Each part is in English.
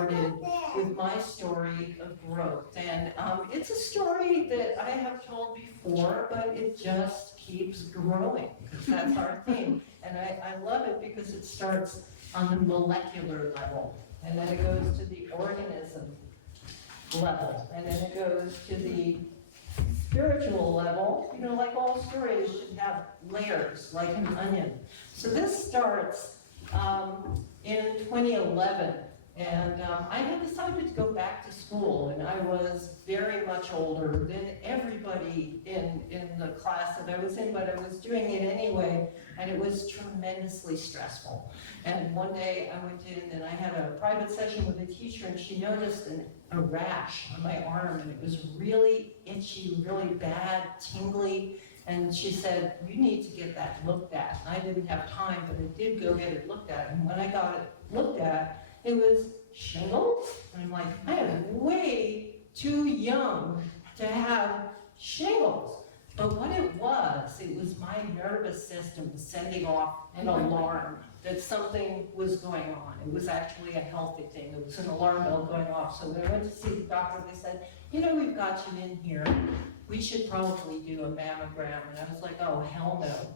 started with my story of growth. And it's a story that I have told before, but it just keeps growing, because that's our theme. And I love it because it starts on the molecular level, and then it goes to the organism level, and then it goes to the spiritual level. You know, like all stories should have layers, like an onion. So this starts in 2011, and I had decided to go back to school, and I was very much older than everybody in the class that I was in, but I was doing it anyway, and it was tremendously stressful. And one day I went in and I had a private session with a teacher, and she noticed a rash on my arm, and it was really itchy, really bad, tingly. And she said, you need to get that looked at. And I didn't have time, but I did go get it looked at. And when I got it looked at, it was shingles. And I'm like, I am way too young to have shingles. But what it was my nervous system sending off an alarm that something was going on. It was actually a healthy thing. It was an alarm bell going off. So when I went to see the doctor, they said, you know, we've got you in here. We should probably do a mammogram. And I was like, oh, hell no.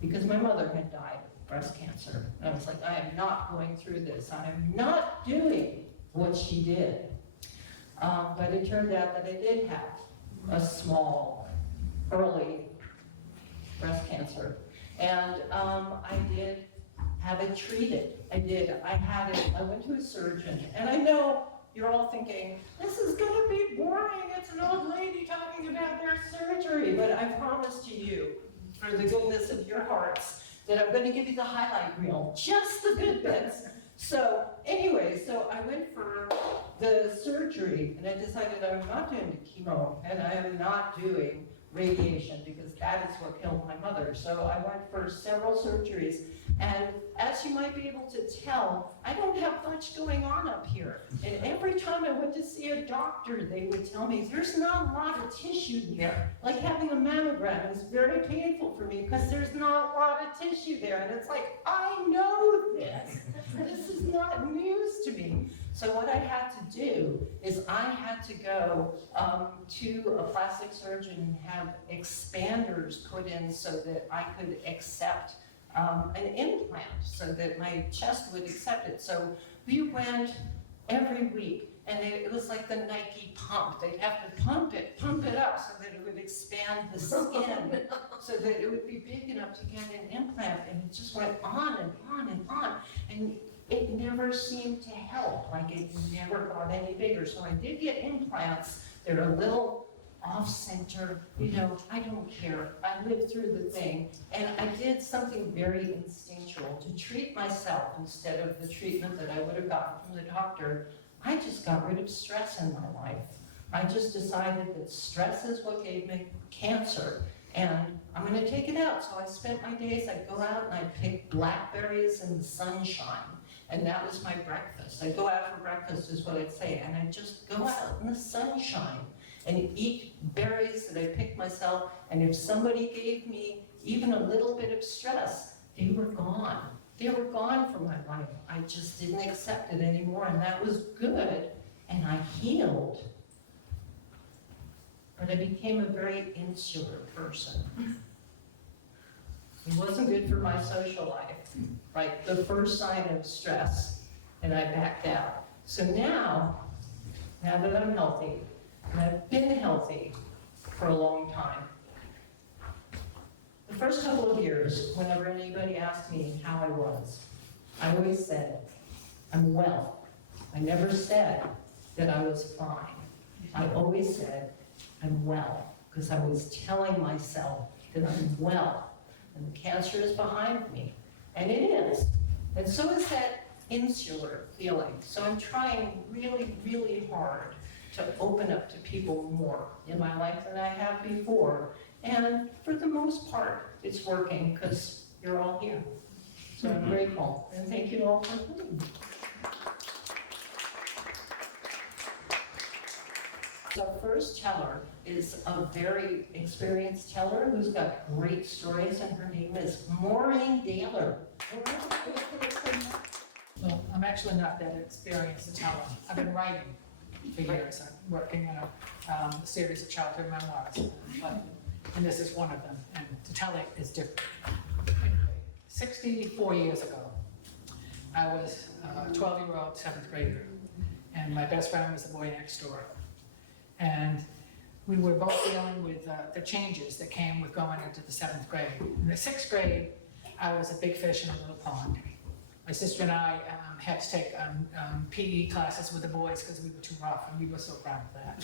Because my mother had died of breast cancer. And I was like, I am not going through this. I am not doing what she did. But it turned out that I did have a small, early breast cancer. And I did have it treated. I had it. I went to a surgeon. And I know you're all thinking, this is going to be boring. It's an old lady talking about their surgery. But I promise to you, for the goodness of your hearts, that I'm going to give you the highlight reel, just the good bits. So anyway, so I went for the surgery, and I decided I'm not doing the chemo, and I am not doing radiation, because that is what killed my mother. So I went for several surgeries, and as you might be able to tell, I don't have much going on up here. And every time I went to see a doctor, they would tell me, there's not a lot of tissue there. Like having a mammogram is very painful for me because there's not a lot of tissue there. And it's like, I know this. This is not news to me. So what I had to do is I had to go to a plastic surgeon and have expanders put in so that I could accept an implant, so that my chest would accept it. So we went every week, and it was like the Nike pump. They'd have to pump it up so that it would expand the skin, so that it would be big enough to get an implant. And it just went on and on and on. And it never seemed to help, like it never got any bigger. So I did get implants. They're a little off-center, you know, I don't care. I lived through the thing, and I did something very instinctual to treat myself instead of the treatment that I would have gotten from the doctor. I just got rid of stress in my life. I just decided that stress is what gave me cancer, and I'm gonna take it out. So I spent my days, I'd go out and I'd pick blackberries in the sunshine. And that was my breakfast. I'd go out for breakfast is what I'd say. And I'd just go out in the sunshine and eat berries that I picked myself. And if somebody gave me even a little bit of stress, they were gone. They were gone from my life. I just didn't accept it anymore. And that was good. And I healed. But I became a very insular person. It wasn't good for my social life, right? The first sign of stress, and I backed out. So now that I'm healthy, and I've been healthy for a long time, the first couple of years, whenever anybody asked me how I was, I always said, I'm well. I never said that I was fine. I always said, I'm well, because I was telling myself that I'm well. And the cancer is behind me, and it is. And so is that insular feeling. So I'm trying really, really hard to open up to people more in my life than I have before. And for the most part, it's working because you're all here. So I'm grateful, and thank you all for coming. Our first teller is a very experienced teller who's got great stories, and her name is Maureen Daler. Well, I'm I'm actually not that experienced to tell them. I've been writing for years. I'm working on a series of childhood memoirs, and this is one of them. And to tell it is different. Anyway, 64 years ago, I was a 12-year-old 7th grader, and my best friend was the boy next door. And we were both dealing with the changes that came with going into the 7th grade. In the 6th grade, I was a big fish in a little pond. My sister and I had to take PE classes with the boys because we were too rough, and we were so proud of that.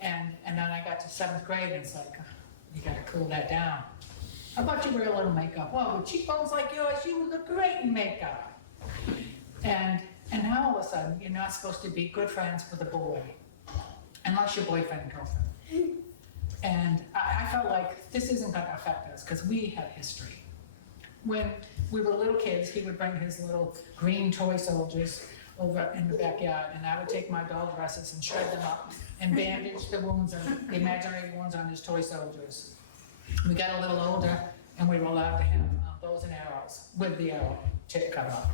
And then I got to 7th grade, and it's like, you gotta cool that down. How about you wear a little makeup? Well, with cheekbones like yours, you would look great in makeup. And now all of a sudden, you're not supposed to be good friends with a boy, unless your boyfriend and girlfriend. And I felt like this isn't gonna affect us, because we have history. When we were little kids, he would bring his little green toy soldiers over in the backyard, and I would take my doll dresses and shred them up and bandage the wounds, the imaginary wounds on his toy soldiers. We got a little older, and we were allowed to have bows and arrows with the arrow tip cut off.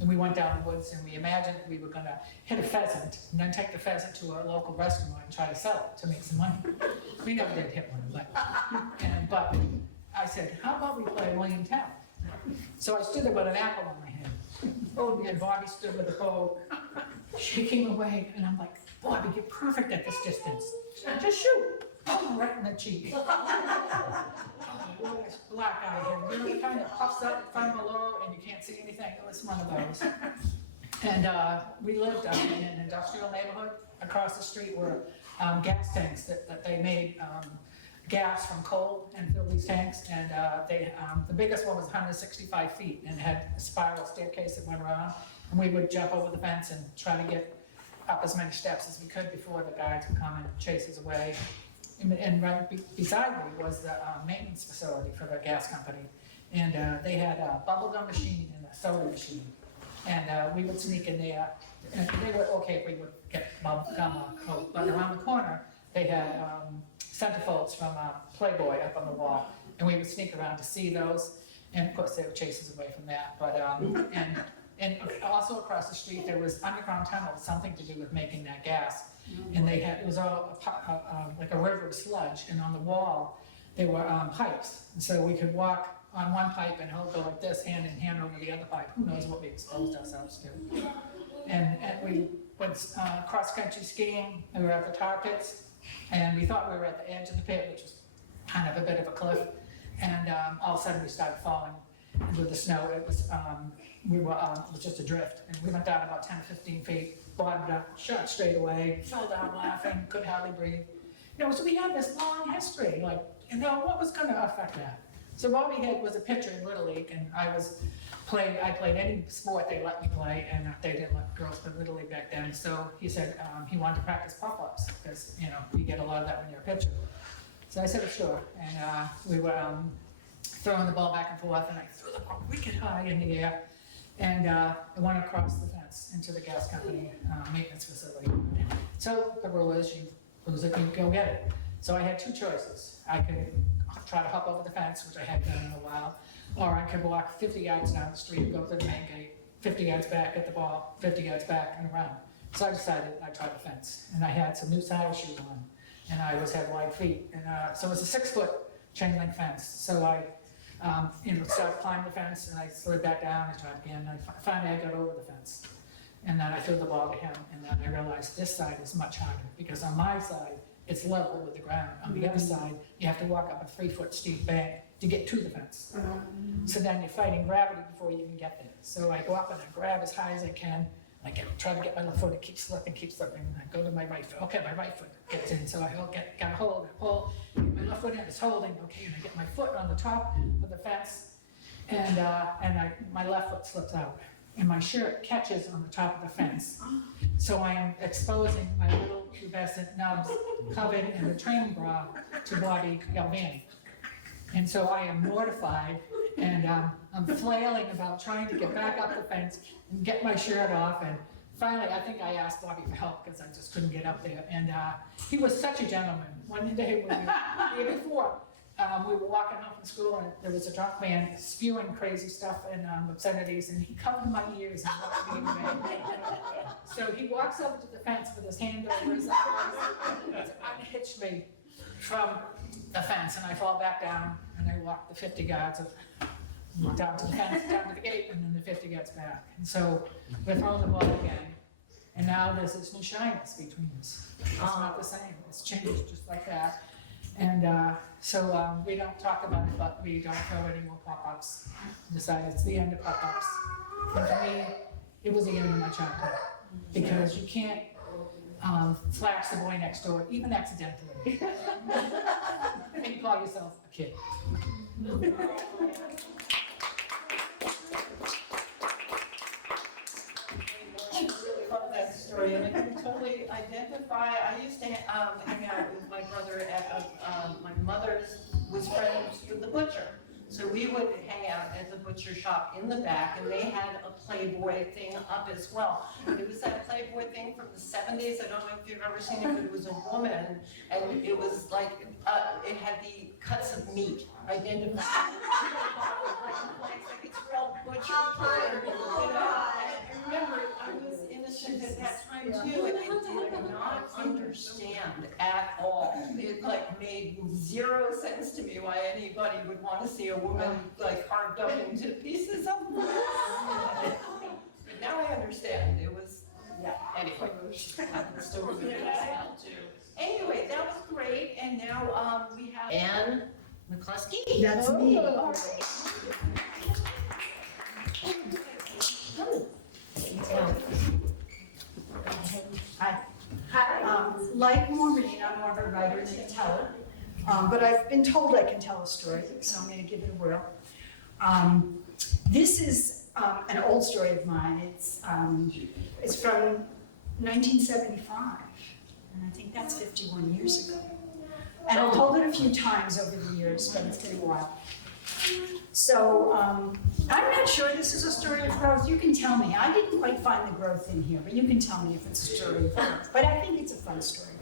And we went down the woods, and we imagined we were gonna hit a pheasant, and then take the pheasant to a local restaurant and try to sell it to make some money. We never did hit one, but I said, how about we play William Tell? So I stood there with an apple on my head. Oh, and Bobby stood with a bow, shaking away, and I'm like, Bobby, get perfect at this distance. Just shoot. Oh, right in the cheek. Oh, this black eye here. You know, it kind of puffs up from below, and you can't see anything. It was one of those. And we lived in an industrial neighborhood. Across the street were gas tanks that they made gas from coal and filled these tanks. And the biggest one was 165 feet and had a spiral staircase that went around. And we would jump over the fence and try to get up as many steps as we could before the guys would come and chase us away. And right beside me was the maintenance facility for the gas company. And they had a bubblegum machine and a soda machine. And we would sneak in there. And they were okay if we would get bubblegum or Coke. But around the corner, they had centerfolds from Playboy up on the wall. And we would sneak around to see those. And of course, they would chase us away from that. But and also across the street, there was underground tunnels, something to do with making that gas. And they had, it was all like a river of sludge, and on the wall, there were pipes. And so we could walk on one pipe and he'll go like this, hand in hand over the other pipe. Who knows what we exposed ourselves to. And we went cross-country skiing, and we were at the tar pits, and we thought we were at the edge of the pit, which was kind of a bit of a cliff. And all of a sudden we started falling with the snow. It was it was just a drift, and we went down about 10 or 15 feet, bottomed up, shot straight away, fell down laughing, could hardly breathe. You know, so we had this long history, like, you know, what was going to affect that? So Bobby was a pitcher in Little League, and I played any sport they let me play, and they didn't let girls play Little League back then. So he said he wanted to practice pop-ups, because, you know, you get a lot of that when you're a pitcher. So I said, sure, and we were throwing the ball back and forth, and I threw the ball wicked high in the air, and it went across the fence into the gas company maintenance facility. So the rule is, you lose it, you go get it. So I had two choices. I could try to hop over the fence, which I hadn't done in a while, or I could walk 50 yards down the street, go to the main gate, 50 yards back, get the ball, 50 yards back and around. So I decided I'd try the fence, and I had some new saddle shoes on, and I had wide feet, and so it was a 6-foot chain link fence. So I started climbing the fence, and I slid back down, and tried again, and finally I got over the fence. And then I threw the ball to him, and then I realized this side is much harder, because on my side, it's level with the ground. On the other side, you have to walk up a 3-foot steep bank to get to the fence. So then you're fighting gravity before you even get there. So I go up and I grab as high as I can. I try to get my left foot, it keeps slipping. I go to my right foot. Okay, my right foot gets in, so I got a hold, I pull, my left foot in is holding, okay, and I get my foot on the top of the fence, and my left foot slips out, and my shirt catches on the top of the fence. So I am exposing my little pubescent nubs covered in the training bra to Bobby Galvani. And so I am mortified, and I'm flailing about trying to get back up the fence and get my shirt off. And finally, I think I asked Bobby for help because I just couldn't get up there. And he was such a gentleman. One day, the year before, we were walking home from school and there was a drunk man spewing crazy stuff and obscenities, and he covered my ears and looked me in the face. So he walks over to the fence with his hand over his eyes, unhitched me from the fence, and I fall back down and I walk the 50 yards down to the fence, down to the gate, and then the 50 yards back. And so we're throwing the ball again. And now there's this new shyness between us. It's not the same. It's changed just like that. And so we don't talk about it, but we don't throw any more pop-ups. Decided it's the end of pop-ups. And for me, it was the end of my childhood. Because you can't flash the boy next door, even accidentally. And you call yourself a kid. Love that story, and I can totally identify. I used to hang out with my brother at my mother's was friends with the butcher. So we would hang out at the butcher shop in the back, and they had a Playboy thing up as well. It was that Playboy thing from the 70s. I don't know if you've ever seen it, but it was a woman, and it was like, it had the cuts of meat identified. Like it's real butcher. I remember I was innocent at that time too, and I did not understand at all. It like made zero sense to me why anybody would want to see a woman like carved up into pieces of wood. But now I understand. It was, yeah, anyway. I'm still really sad too. Anyway, that was great, and now we have Anne McCluskey. That's me. All right. Hi. Like Maureen, I'm more of a writer than a teller, but I've been told I can tell a story, so I'm going to give it a whirl. This is an old story of mine. It's from 1975, and I think that's 51 years ago. And I've told it a few times over the years, but it's been a while. So I'm not sure this is a story of growth. You can tell me. I didn't quite find the growth in here, but you can tell me if it's a story of growth. But I think it's a fun story.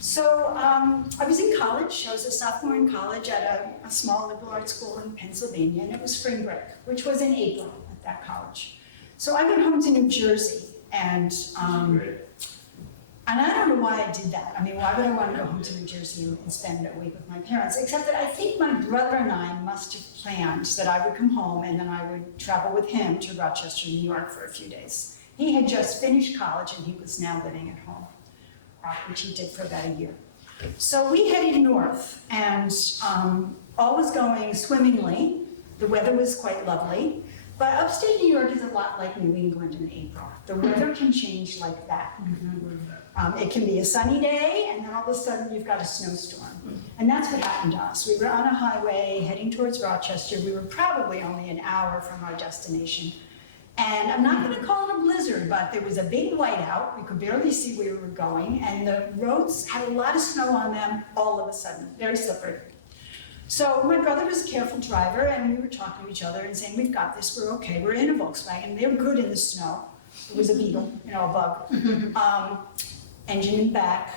So I was in college. I was a sophomore in college at a small liberal arts school in Pennsylvania, and it was spring break, which was in April at that college. So I went home to New Jersey, and I don't know why I did that. I mean, why would I want to go home to New Jersey and spend a week with my parents? Except that I think my brother and I must have planned that I would come home and then I would travel with him to Rochester, New York for a few days. He had just finished college and he was now living at home, which he did for about a year. So we headed north, and all was going swimmingly. The weather was quite lovely. But upstate New York is a lot like New England in April. The weather can change like that. It can be a sunny day, and then all of a sudden you've got a snowstorm. And that's what happened to us. We were on a highway heading towards Rochester. We were probably only an hour from our destination. And I'm not going to call it a blizzard, but there was a big whiteout. We could barely see where we were going, and the roads had a lot of snow on them all of a sudden, very slippery. So my brother was a careful driver, and we were talking to each other and saying, we've got this, we're okay. We're in a Volkswagen. They were good in the snow. It was a beetle, a bug. Engine in back.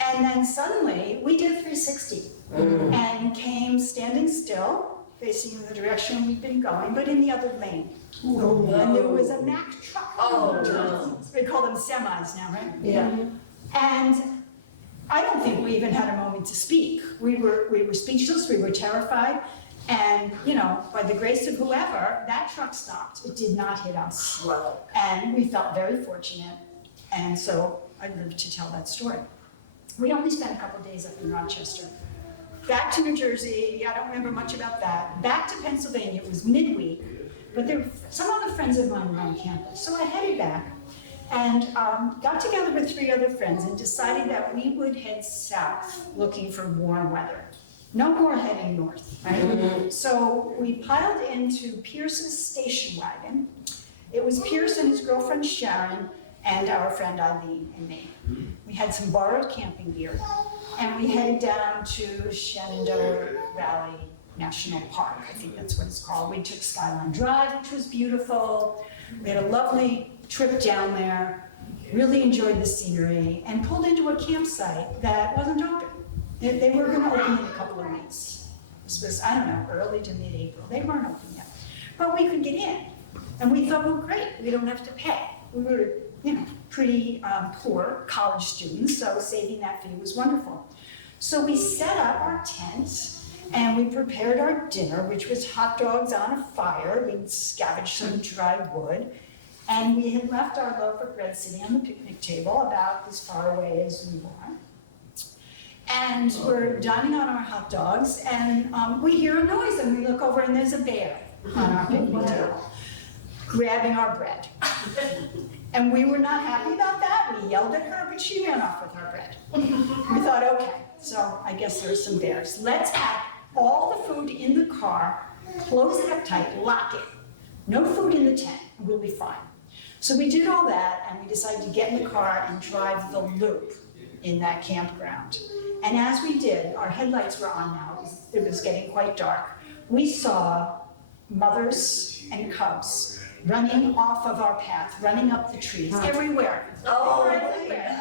And then suddenly, we did 360 and came standing still, facing the direction we'd been going, but in the other lane. Oh, no. And there was a Mack truck. Oh, no. We call them semis now, right? Yeah. And I don't think we even had a moment to speak. We were speechless, we were terrified, and by the grace of whoever, that truck stopped. It did not hit us. Wow. And we felt very fortunate, and so I lived to tell that story. We only spent a couple days up in Rochester. Back to New Jersey, I don't remember much about that. Back to Pennsylvania, it was midweek, but there were some other friends of mine were on campus, so I headed back. And got together with 3 other friends and decided that we would head south looking for warm weather. No more heading north, right? So we piled into Pierce's station wagon. It was Pierce and his girlfriend Sharon and our friend Eileen and me. We had some borrowed camping gear, and we headed down to Shenandoah Valley National Park. I think that's what it's called. We took Skyline Drive, which was beautiful. We had a lovely trip down there, really enjoyed the scenery, and pulled into a campsite that wasn't open. They were gonna open in a couple of weeks. This was, I don't know, early to mid-April. They weren't open yet. But we could get in. And we thought, well, great, we don't have to pay. We were, pretty poor college students, so saving that fee was wonderful. So we set up our tent and we prepared our dinner, which was hot dogs on a fire. We'd scavenged some dry wood. And we had left our loaf of bread sitting on the picnic table about as far away as we were. And we're dining on our hot dogs, and we hear a noise, and we look over, and there's a bear on our picnic table, grabbing our bread. And we were not happy about that. We yelled at her, but she ran off with our bread. We thought, okay, so I guess there's some bears. Let's pack all the food in the car, close it up tight, lock it. No food in the tent, we'll be fine. So we did all that, and we decided to get in the car and drive the loop in that campground. And as we did, our headlights were on now, it was getting quite dark. We saw mothers and cubs running off of our path, running up the trees, everywhere. Oh, everywhere.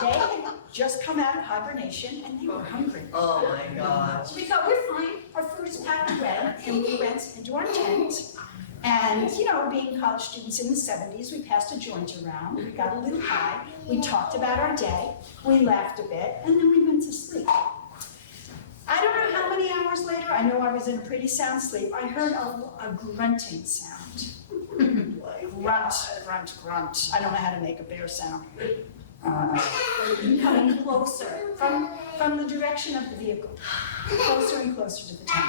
They had just come out of hibernation and they were hungry. Oh my gosh. So we thought, we're fine, our food is packed away, and we went into our tent. And, being college students in the 70s, we passed a joint around, we got a little high, we talked about our day, we laughed a bit, and then we went to sleep. I don't know how many hours later, I know I was in a pretty sound sleep, I heard a grunting sound. Grunt, grunt, grunt. I don't know how to make a bear sound. Coming closer from the direction of the vehicle, closer and closer to the tent.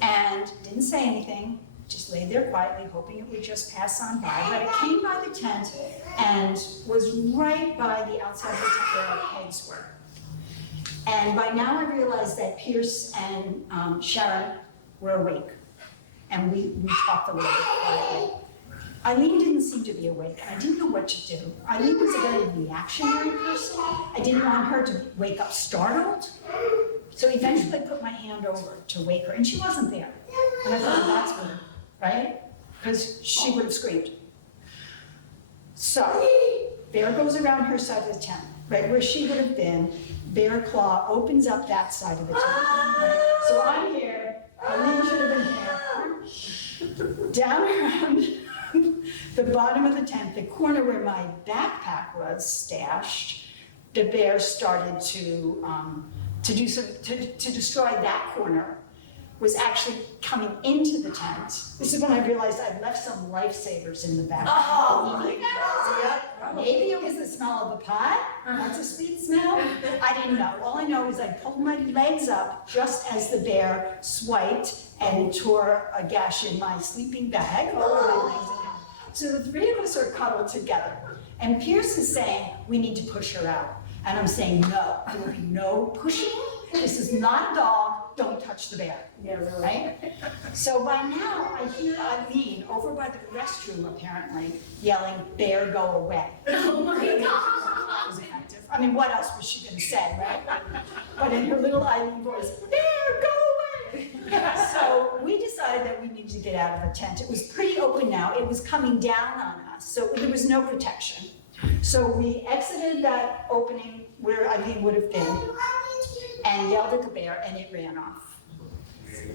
And didn't say anything, just lay there quietly, hoping it would just pass on by. But it came by the tent and was right by the outside of the tent where our pegs were. And by now I realized that Pierce and Sharon were awake. And we talked a little bit quietly. Eileen didn't seem to be awake, and I didn't know what to do. Eileen was a very reactionary person. I didn't want her to wake up startled. So eventually I put my hand over to wake her, and she wasn't there. And I thought, that's weird, right? Because she would have screamed. So, Bear goes around her side of the tent, right where she would have been. Bear Claw opens up that side of the tent. Right? So I'm here, Eileen should have been here. Down around the bottom of the tent, the corner where my backpack was stashed, the bear started to destroy that corner, was actually coming into the tent. This is when I realized I'd left some lifesavers in the back. Oh my God. Maybe it was the smell of the pot. That's a sweet smell. I didn't know. All I know is I pulled my legs up just as the bear swiped and tore a gash in my sleeping bag over my legs. So the three of us are cuddled together. And Pierce is saying, we need to push her out. And I'm saying, no, there will be no pushing. This is not a dog. Don't touch the bear. Yeah, really. Right? So by now, I hear Eileen over by the restroom, apparently, yelling, bear, go away. Oh my God. That was effective. I mean, what else was she going to say, right? But in her little Eileen voice, bear, go away. So we decided that we needed to get out of the tent. It was pretty open now. It was coming down on us, so there was no protection. So we exited that opening where Eileen would have been and yelled at the bear, and it ran off.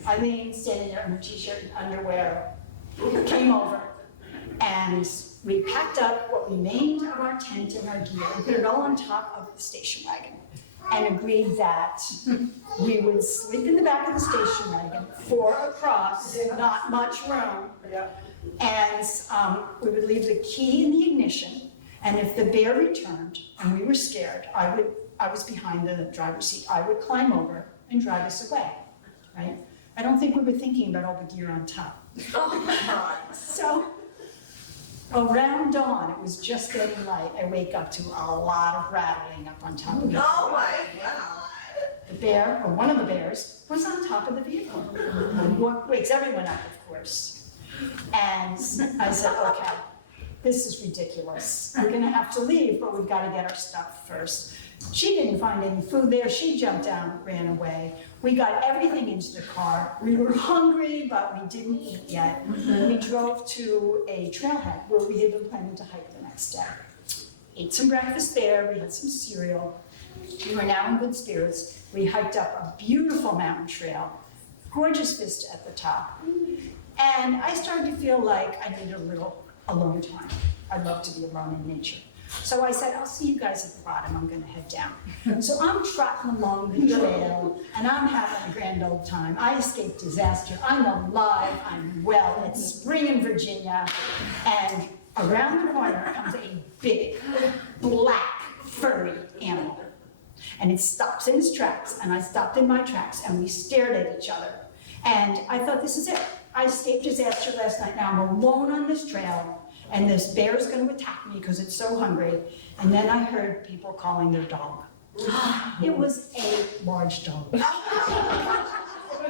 Eileen, standing there in her t-shirt and underwear, came over, and we packed up what remained of our tent and our gear and put it all on top of the station wagon and agreed that we would sleep in the back of the station wagon, 4 across, not much room, and we would leave the key in the ignition. And if the bear returned and we were scared, I was behind the driver's seat. I would climb over and drive us away, right? I don't think we were thinking about all the gear on top. Oh my God. So around dawn, it was just getting light. I wake up to a lot of rattling up on top of me. Oh my God. The bear, or one of the bears, was on top of the vehicle. Wakes everyone up, of course. And I said, okay, this is ridiculous. We're gonna have to leave, but we've gotta get our stuff first. She didn't find any food there. She jumped down, ran away. We got everything into the car. We were hungry, but we didn't eat yet. We drove to a trailhead where we had been planning to hike the next day. Ate some breakfast there, we had some cereal. We were now in good spirits. We hiked up a beautiful mountain trail, gorgeous vista at the top. And I started to feel like I needed a little alone time. I love to be alone in nature. So I said, I'll see you guys at the bottom, I'm gonna head down. So I'm trotting along the trail and I'm having a grand old time. I escaped disaster, I'm alive, I'm well, it's spring in Virginia. And around the corner comes a big, black, furry animal. And it stops in its tracks, and I stopped in my tracks, and we stared at each other. And I thought, this is it. I escaped disaster last night, now I'm alone on this trail, and this bear is going to attack me because it's so hungry. And then I heard people calling their dog. It was a large dog. It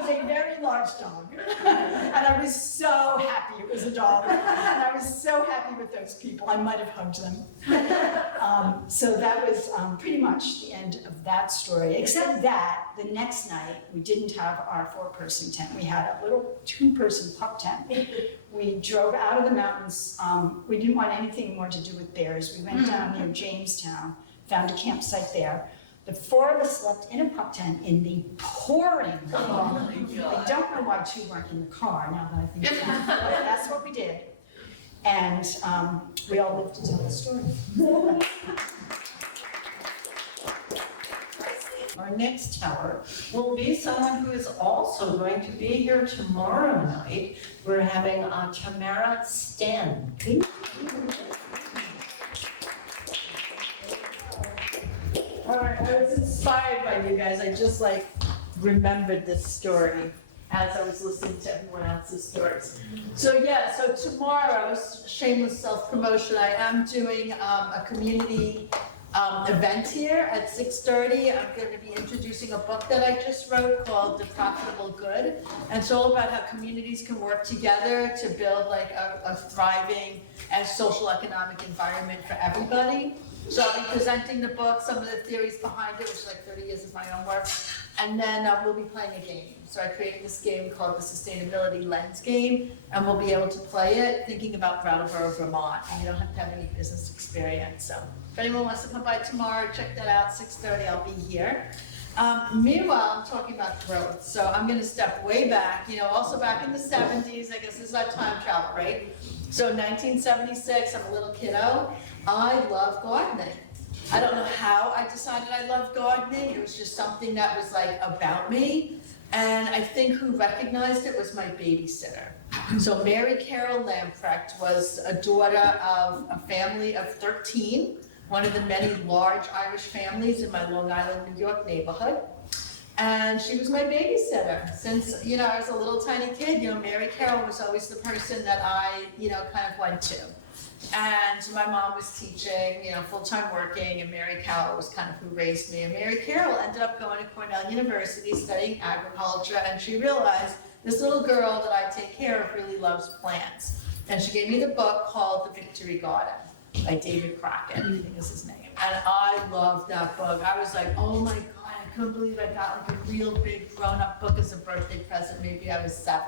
was a very large dog. And I was so happy it was a dog. And I was so happy with those people. I might have hugged them. So that was pretty much the end of that story. Except that the next night, we didn't have our 4-person tent. We had a little 2-person pup tent. We drove out of the mountains. We didn't want anything more to do with bears. We went down near Jamestown, found a campsite there. The 4 of us slept in a pup tent in the pouring rain. Oh my God. I don't know why 2 weren't in the car, now that I think about it, but that's what we did. And we all lived to tell the story. Our next teller will be someone who is also going to be here tomorrow night. We're having Tamara Sten. All right, I was inspired by you guys. I just remembered this story as I was listening to everyone else's stories. So tomorrow, shameless self-promotion, I am doing a community event here at 6:30. I'm going to be introducing a book that I just wrote called The Profitable Good. And it's all about how communities can work together to build a thriving and social economic environment for everybody. So I'll be presenting the book, some of the theories behind it, which is 30 years of my own work. And then we'll be playing a game. So I created this game called the Sustainability Lens Game, and we'll be able to play it thinking about Brattleboro, Vermont. And you don't have to have any business experience. So if anyone wants to come by tomorrow, check that out, 6:30, I'll be here. Meanwhile, I'm talking about growth. So I'm gonna step way back, also back in the 70s, I guess this is our time travel, right? So 1976, I'm a little kiddo. I love gardening. I don't know how I decided I loved gardening. It was just something that was about me. And I think who recognized it was my babysitter. So Mary Carol Lamprecht was a daughter of a family of 13, one of the many large Irish families in my Long Island, New York neighborhood. And she was my babysitter. Since, I was a little tiny kid, Mary Carol was always the person that I, kind of went to. And my mom was teaching, full-time working, and Mary Carol was kind of who raised me. And Mary Carol ended up going to Cornell University studying agriculture, and she realized this little girl that I take care of really loves plants. And she gave me the book called The Victory Garden by David Crockett, I think is his name. And I loved that book. I was like, oh my God, I couldn't believe I got a real big grown-up book as a birthday present. Maybe I was 7.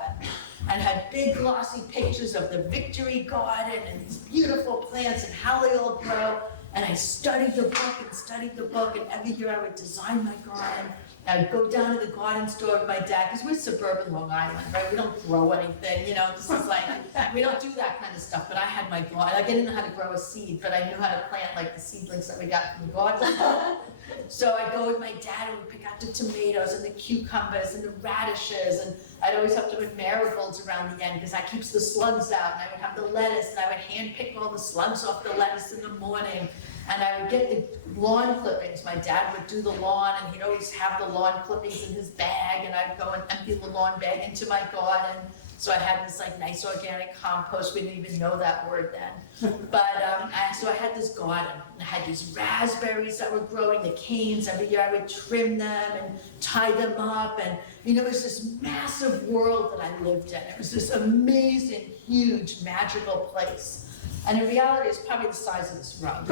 And had big glossy pictures of the Victory Garden and these beautiful plants and how they all grow. And I studied the book, and every year I would design my garden. I'd go down to the garden store with my dad, because we're suburban Long Island, right? We don't grow anything, this is we don't do that kind of stuff. But I had my garden, I didn't know how to grow a seed, but I knew how to plant the seedlings that we got from the garden store. So I'd go with my dad and we'd pick out the tomatoes and the cucumbers and the radishes, and I'd always have to put marigolds around the end because that keeps the slugs out, and I would have the lettuce, and I would hand pick all the slugs off the lettuce in the morning, and I would get the lawn clippings. My dad would do the lawn, and he'd always have the lawn clippings in his bag, and I'd go and empty the lawn bag into my garden. So I had this nice organic compost. We didn't even know that word then. But so I had this garden. I had these raspberries that were growing, the canes. Every year I would trim them and tie them up. And it was this massive world that I lived in. It was this amazing, huge, magical place. And in reality, it's probably the size of this room.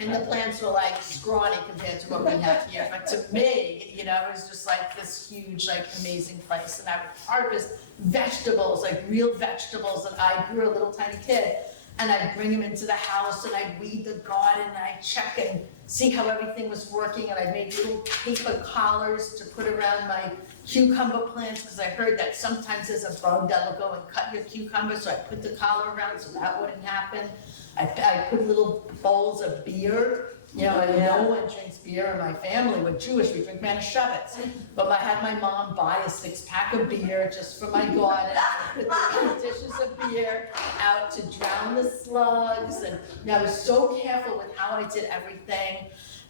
And the plants were scrawny compared to what we have here. But to me, it was just this huge, amazing place. And I would harvest vegetables, real vegetables that I grew, a little tiny kid. and I'd bring him into the house and I'd weed the garden and I'd check and see how everything was working, and I made little paper collars to put around my cucumber plants, because I heard that sometimes there's a bug that'll go and cut your cucumber, so I put the collar around so that wouldn't happen. I put little bowls of beer, you know, and no one drinks beer in my family. We're Jewish, we drink Manischewitz. But I had my mom buy a 6-pack of beer just for my garden, put the dishes of beer out to drown the slugs, and I was so careful with how I did everything.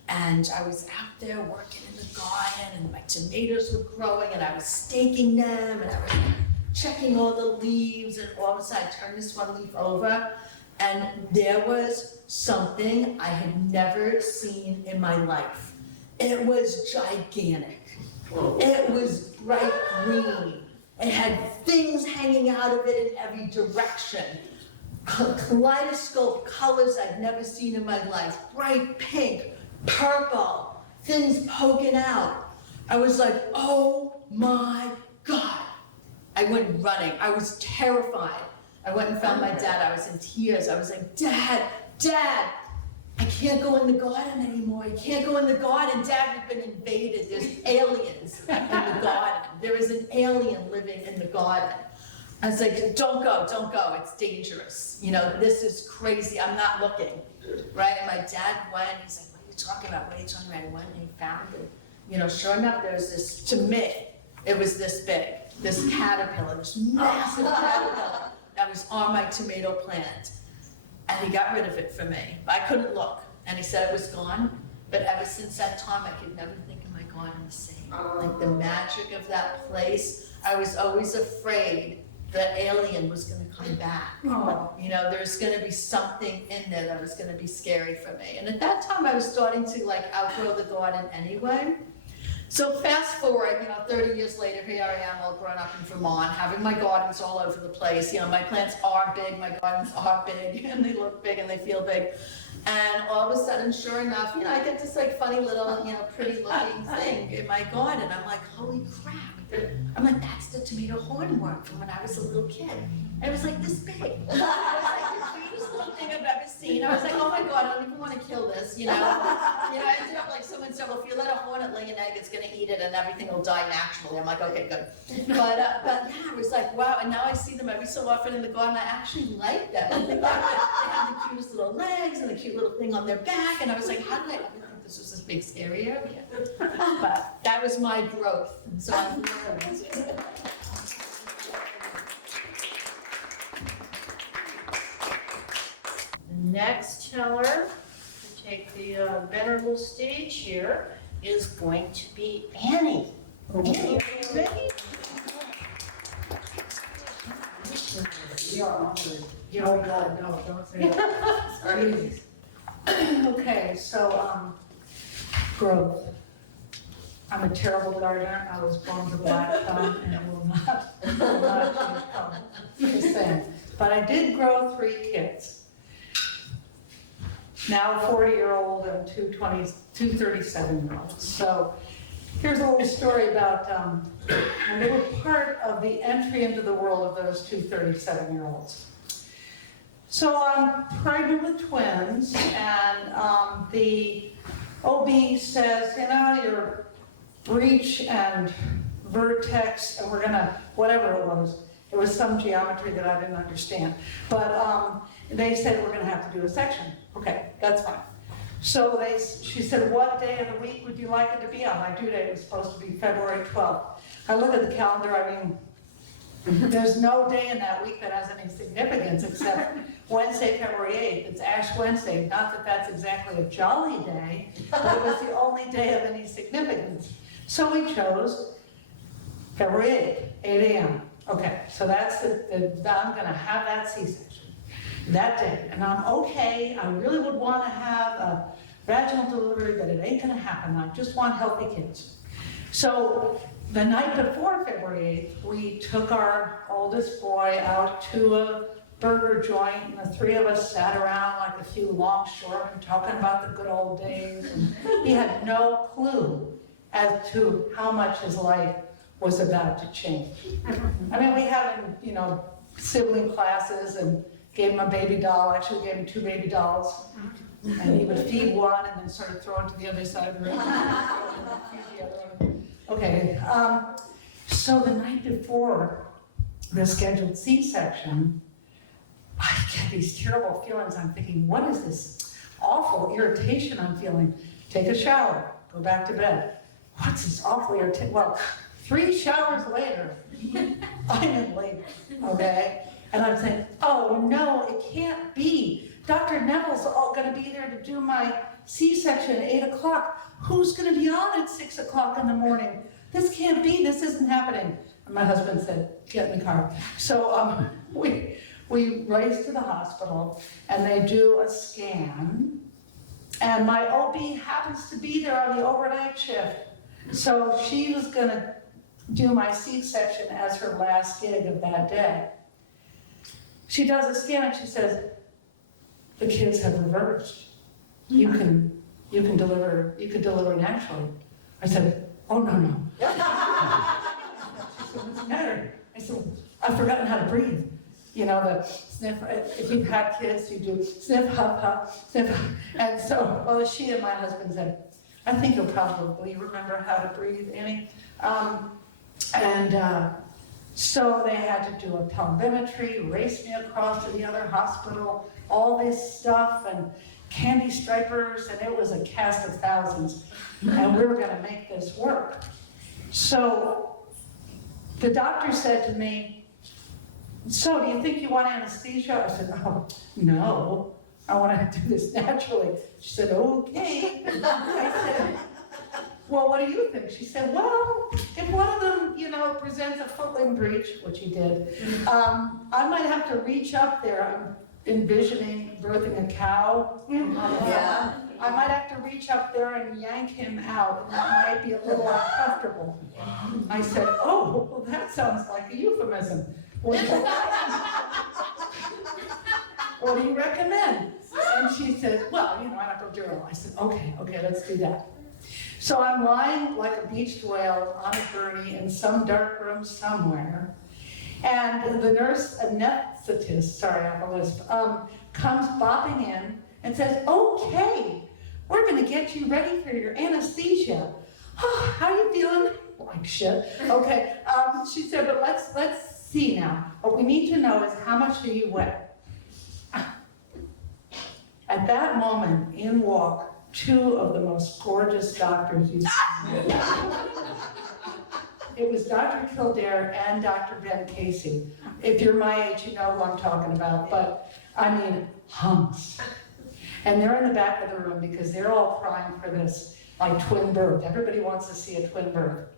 And I was out there working in the garden, and my tomatoes were growing, and I was staking them, and I was checking all the leaves, and all of a sudden I turned this one leaf over, and there was something I had never seen in my life. It was gigantic. It was bright green. It had things hanging out of it in every direction. Kaleidoscope colors I'd never seen in my life. Bright pink, purple, things poking out. I was like, oh my God. I went running. I was terrified. I went and found my dad. I was in tears. I was like, Dad, I can't go in the garden anymore. I can't go in the garden. Dad, we've been invaded. There's aliens in the garden. There is an alien living in the garden. I was like, don't go. It's dangerous. You know, this is crazy. I'm not looking. Right? And my dad went. He's like, what are you talking about? I went and he found it. You know, sure enough, there's this, to me, it was this big, this caterpillar, this massive caterpillar that was on my tomato plant. And he got rid of it for me. I couldn't look. And he said it was gone. But ever since that time, I could never think of my garden the same. Like the magic of that place, I was always afraid the alien was gonna come back. Oh. You know, there's gonna be something in there that was gonna be scary for me. And at that time, I was starting to like outgrow the garden anyway. So fast forward, you know, 30 years later, here I am all grown up in Vermont, having my gardens all over the place. You know, my plants are big, my gardens are big, and they look big and they feel big. And all of a sudden, sure enough, you know, I get this like funny little, you know, pretty looking thing in my garden. I'm like, holy crap. I'm like, that's the tomato hornworm from when I was a little kid. And it was like this big. It was like the cutest little thing I've ever seen. I was like, oh my God, I don't even want to kill this, you know. I ended up like someone said, well, if you let a hornet lay an egg, it's gonna eat it and everything will die naturally. I'm like, okay, good. But yeah, I was like, wow, and now I see them every so often in the garden. I actually like them. I think they have the cutest little legs and the cute little thing on their back. And I was like, how did I ever think this was this big scary area? But that was my growth. So I'm learning. The next teller to take the venerable stage here is going to be Annie. Annie, are you ready? Oh God, no, don't say that. Okay, so, growth. I'm a terrible gardener. I was born with a black thumb and it will not change color. Just saying. But I did grow 3 kids. Now a 40-year-old and two 37-year-olds. So here's a little story about, and they were part of the entry into the world of those two 37-year-olds. So I'm pregnant with twins, and the OB says, you know, your breech and vertex, and we're gonna, whatever it was some geometry that I didn't understand. But they said, we're gonna have to do a section. Okay, that's fine. So she said, what day of the week would you like it to be on? My due date was supposed to be February 12th. I look at the calendar, I mean, there's no day in that week that has any significance except Wednesday, February 8th. It's Ash Wednesday. Not that that's exactly a jolly day, but it was the only day of any significance. So we chose February 8th, 8 a.m. Okay, so that's I'm gonna have that C-section that day. And I'm okay, I really would wanna have a vaginal delivery, but it ain't gonna happen. I just want healthy kids. So the night before February 8th, we took our oldest boy out to a burger joint, and the 3 of us sat around like a few longshoremen talking about the good old days. And he had no clue as to how much his life was about to change. I mean, we have, you know, sibling classes, and gave him a baby doll, actually gave him 2 baby dolls. And he would feed one and then sort of throw it to the other side of the room. Feed the other one. Okay, so the night before the scheduled C-section, I get these terrible feelings. I'm thinking, what is this awful irritation I'm feeling? Take a shower, go back to bed. What's this awful irritation? Well, 3 showers later, I'm in labor, okay? And I'm saying, oh no, it can't be. Dr. Neville's all gonna be there to do my C-section at 8 o'clock. Who's gonna be on at 6 o'clock in the morning? This can't be, this isn't happening. And my husband said, get in the car. So we race to the hospital and they do a scan. And my OB happens to be there on the overnight shift. So she was gonna do my C-section as her last gig of that day. She does a scan and she says, the kids have reversed. You can deliver naturally. I said, oh no. She said, what's the matter? I said, I've forgotten how to breathe. You know, the sniff, if you've had kids, you do sniff, huff, huff, sniff. And so, well, she and my husband said, I think you'll probably remember how to breathe, Annie. So they had to do a telemetry, race me across to the other hospital, all this stuff, and candy stripers, and it was a cast of thousands. And we were gonna make this work. So the doctor said to me, so do you think you want anesthesia? I said, oh, no, I want to do this naturally. She said, okay. I said, well, what do you think? She said, well, if one of them, presents a footling breach, which he did, I might have to reach up there. I'm envisioning birthing a cow. Yeah. I might have to reach up there and yank him out, and that might be a little uncomfortable. I said, oh, well, that sounds like a euphemism. What do you recommend? And she said, well, an epidural. I said, okay, let's do that. So I'm lying like a beached whale on a gurney in some dark room somewhere, and the nurse anesthetist, sorry, I have a lisp, comes bopping in and says, okay, we're gonna get you ready for your anesthesia. Oh, how are you feeling? Like shit. Okay, she said, but let's see now. What we need to know is how much do you weigh? At that moment, in walk 2 of the most gorgeous doctors you've seen. It was Dr. Kildare and Dr. Ben Casey. If you're my age, you know who I'm talking about, but I mean, hunks. And they're in the back of the room because they're all crying for this, like twin birth. Everybody wants to see a twin birth.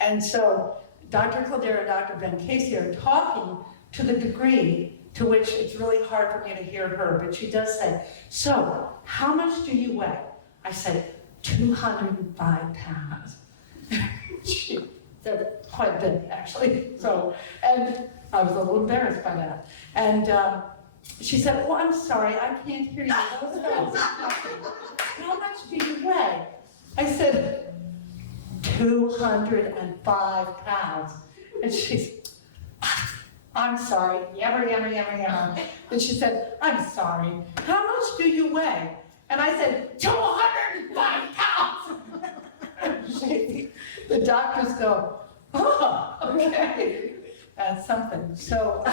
And so Dr. Kildare and Dr. Ben Casey are talking to the degree to which it's really hard for me to hear her, but she does say, so, how much do you weigh? I said, 205 pounds. She said, quite a bit, actually. So, and I was a little embarrassed by that. And she said, oh, I'm sorry, I can't hear you. How much do you weigh? I said, 205 pounds. And she's, I'm sorry, yammer. And she said, I'm sorry, how much do you weigh? And I said, 205 pounds. The doctors go, oh, okay, that's something. So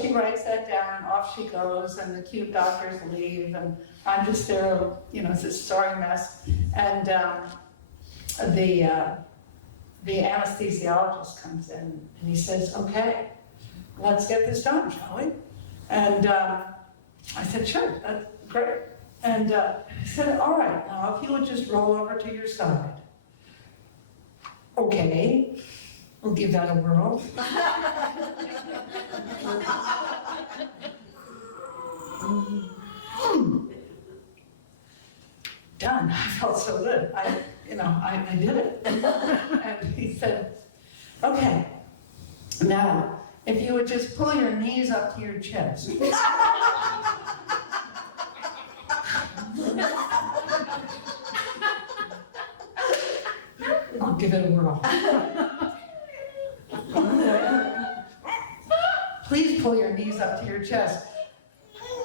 she writes that down, off she goes, and the cute doctors leave, and I'm just there, it's a sorry mess. And the anesthesiologist comes in and he says, okay, let's get this done, shall we? And I said, sure, that's great. And he said, all right, now if you would just roll over to your side. Okay, we'll give that a whirl. Done, I felt so good. I did it. And he said, okay, now, if you would just pull your knees up to your chest. I'll give it a whirl. Please pull your knees up to your chest.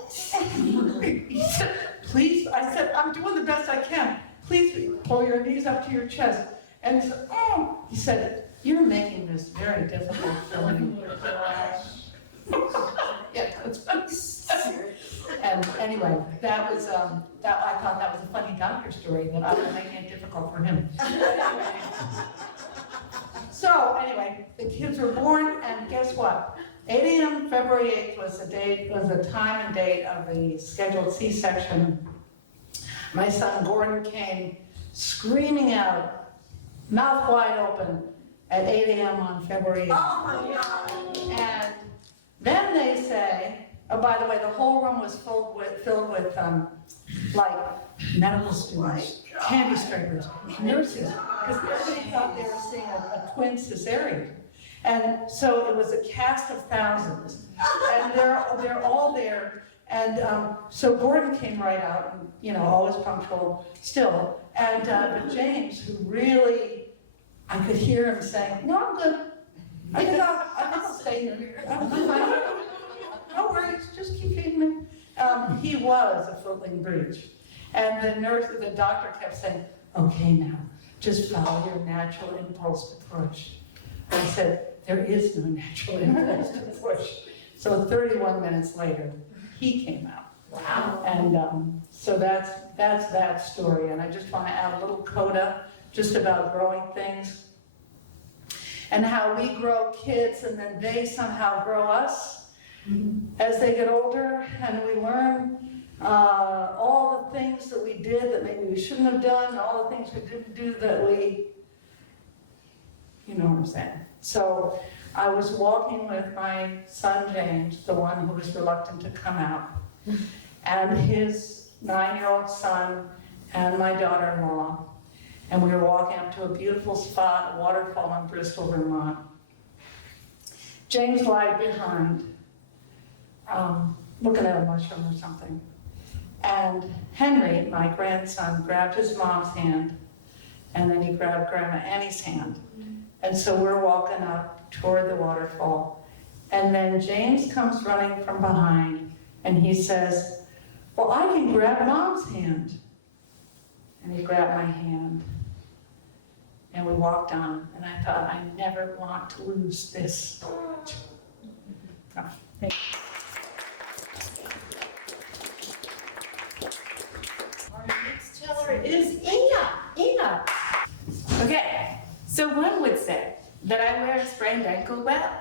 He said, please, I said, I'm doing the best I can. Please pull your knees up to your chest. And he said, oh, he said, you're making this very difficult for me. Yeah, that's what he said. And anyway, that was, that, I thought that was a funny doctor story, that I was making it difficult for him. So anyway, the kids were born, and guess what? 8 a.m. February 8th was the time and date of the scheduled C-section. My son Gordon came screaming out, mouth wide open, at 8 a.m. on February 8th. Oh my God. And then they say, oh, by the way, the whole room was filled with like medical students, candy strippers, nurses, because everybody thought they were seeing a twin cesarean. And so it was a cast of thousands, and they're all there. And so Gordon came right out, and, you know, always punctual still. And but James, who really, I could hear him saying, "No, I'm good. I think I'll stay here. No worries, just keep feeding me." He was a footling breech, and the doctor kept saying, "Okay, now, just follow your natural impulse to push." I said, there is no natural impulse to push. So 31 minutes later, he came out. Wow. And so that's that story. And I just want to add a little coda just about growing things and how we grow kids and then they somehow grow us as they get older, and we learn all the things that we did that maybe we shouldn't have done, all the things we didn't do that we, you know what I'm saying. So I was walking with my son James, the one who was reluctant to come out, and his 9-year-old son and my daughter-in-law, and we were walking up to a beautiful spot, a waterfall in Bristol, Vermont. James lied behind, looking at a mushroom or something. And Henry, my grandson, grabbed his mom's hand, and then he grabbed Grandma Annie's hand. And so we're walking up toward the waterfall. And then James comes running from behind, and he says, "Well, I can grab Mom's hand." And he grabbed my hand. And we walked on, and I thought, I never want to lose this. Oh, thank you. Our next teller is Ina. Okay, so one would say that I wear a sprained ankle well.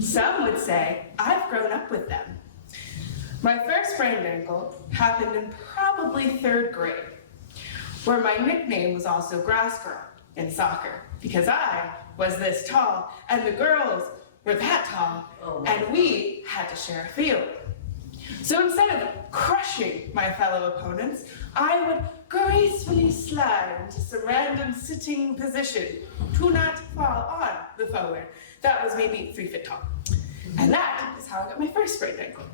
Some would say I've grown up with them. My first sprained ankle happened in probably 3rd grade, where my nickname was also Grass Girl in soccer, because I was this tall and the girls were that tall, and we had to share a field. So instead of crushing my fellow opponents, I would gracefully slide into some random sitting position to not fall on the forward that was maybe 3 feet tall. And that is how I got my first sprained ankle.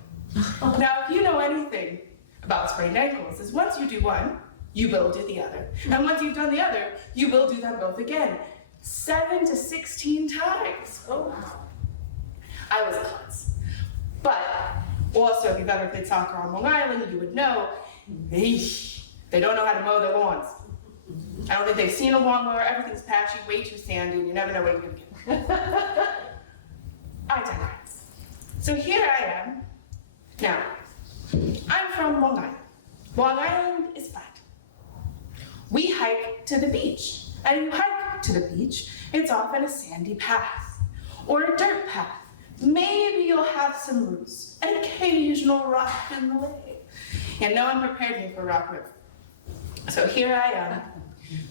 Now, if you know anything about sprained ankles, is once you do one, you will do the other. And once you've done the other, you will do them both again. 7 to 16 times. Oh. I was a klutz. But also, if you've ever played soccer on Long Island, you would know, they don't know how to mow their lawns. I don't think they've seen a lawnmower. Everything's patchy, way too sandy, and you never know what you're gonna get. I digress. So here I am. Now, I'm from Long Island. Long Island is flat. We hike to the beach, and if you hike to the beach, it's often a sandy path or a dirt path. Maybe you'll have some roots, an occasional rock in the way. And no one prepared me for rock river. So here I am,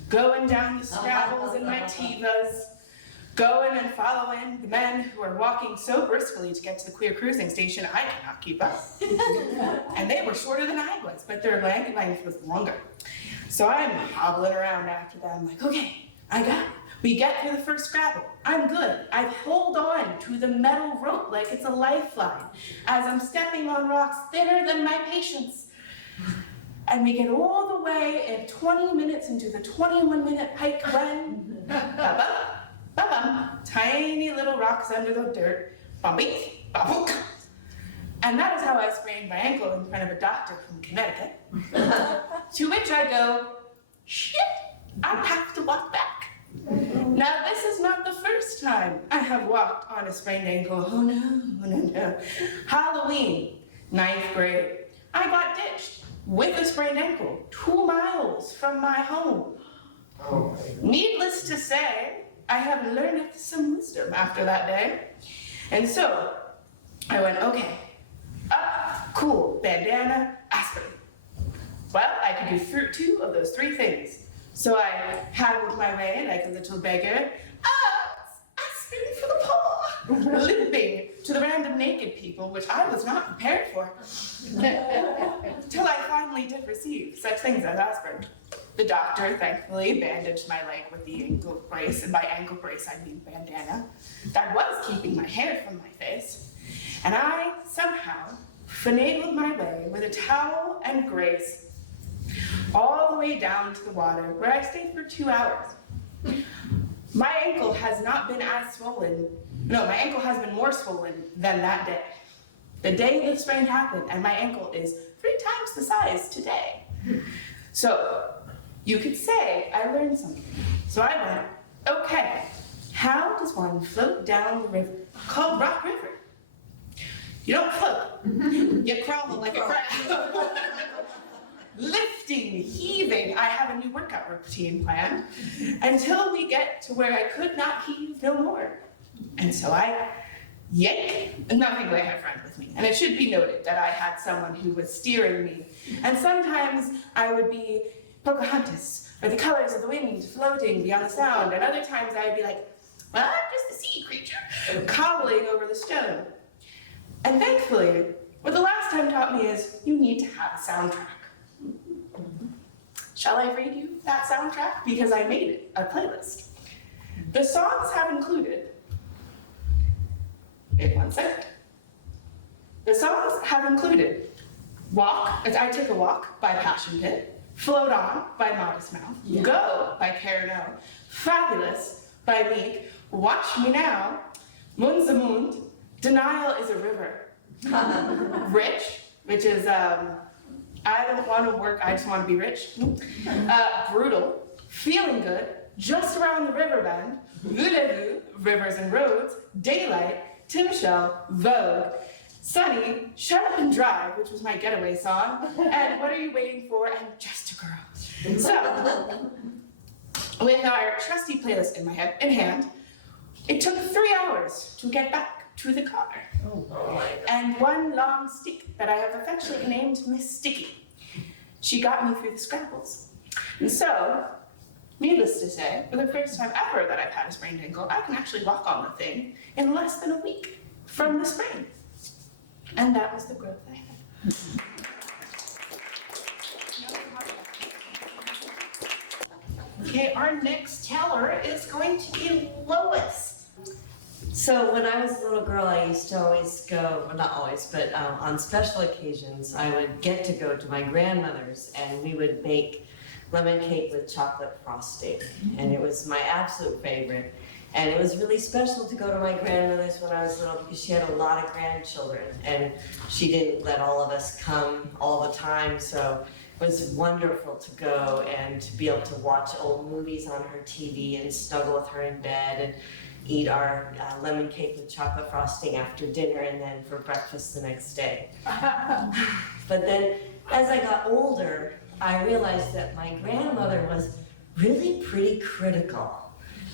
going down the Scrabbles and my Tivas, going and following the men who are walking so briskly to get to the queer cruising station, I cannot keep up. And they were shorter than I was, but their leg length was longer. So I'm hobbling around after them, like, okay, I got it. We get through the first Scrabble. I'm good. I hold on to the metal rope like it's a lifeline as I'm stepping on rocks thinner than my patience. And we get all the way at 20 minutes into the 21-minute hike when ba-bum, ba-bum, tiny little rocks under the dirt, bump-beep, bump, And that is how I sprained my ankle in front of a doctor from Connecticut. To which I go, shit, I have to walk back. Now, this is not the first time I have walked on a sprained ankle. Oh no. Halloween, 9th grade. I got ditched with a sprained ankle 2 miles from my home. Needless to say, I have learned some wisdom after that day. And so, I went, okay, cool, bandana, aspirin. Well, I could do 2 of those 3 things. So I haggled my way like a little beggar. Aspirin for the poor! Limping to the random naked people, which I was not prepared for. Till I finally did receive such things as aspirin. The doctor, thankfully, bandaged my leg with the ankle brace, and by ankle brace I mean bandana, that was keeping my hair from my face. And I somehow finagled my way with a towel and grace all the way down to the water, where I stayed for 2 hours. My ankle has not been as swollen. No, my ankle has been more swollen than that day. The day the sprain happened, and my ankle is 3 times the size today. So, you could say I learned something. So I went, okay, how does one float down the river called Rock River? You don't float. You crawl like a crab. Lifting, heaving. I have a new workout routine planned until we get to where I could not heave no more. And so I yank, and thankfully I had a friend with me. And it should be noted that I had someone who was steering me. And sometimes I would be Pocahontas, or the colors of the wind floating beyond the sound. And other times I would be like, well, I'm just a sea creature, cobbling over the stone. And thankfully, what the last time taught me is you need to have a soundtrack. Shall I read you that soundtrack? Because I made it a playlist. The songs have included, wait 1 second. The songs have included Walk, I Took a Walk by Passion Pit, Float On by Modest Mouth, Go by Carano, Fabulous by Meek, Watch Me Now, Munza Mund, Denial is a River, Rich, which is I don't want to work, I just want to be rich. Brutal, Feeling Good, Just Around the River Bend, Voulez-Vous, Rivers and Roads, Daylight, Tim Shell, Vogue, Sunny, Shut Up and Drive, which was my getaway song, and What Are You Waiting For, and Just a Girl. So, with our trusty playlist in hand, it took 3 hours to get back to the car. And 1 long stick that I have affectionately named Miss Sticky. She got me through the scrambles. And so, needless to say, for the first time ever that I've had a sprained ankle, I can actually walk on the thing in less than a week from the sprain. And that was the growth I had. Okay, our next teller is going to be Lois. So when I was a little girl, I used to always go, well, not always, but on special occasions, I would get to go to my grandmother's, and we would make lemon cake with chocolate frosting. And it was my absolute favorite. And it was really special to go to my grandmother's when I was little, because she had a lot of grandchildren, and she didn't let all of us come all the time. So it was wonderful to go and to be able to watch old movies on her TV and snuggle with her in bed and eat our lemon cake with chocolate frosting after dinner and then for breakfast the next day. But then as I got older, I realized that my grandmother was really pretty critical.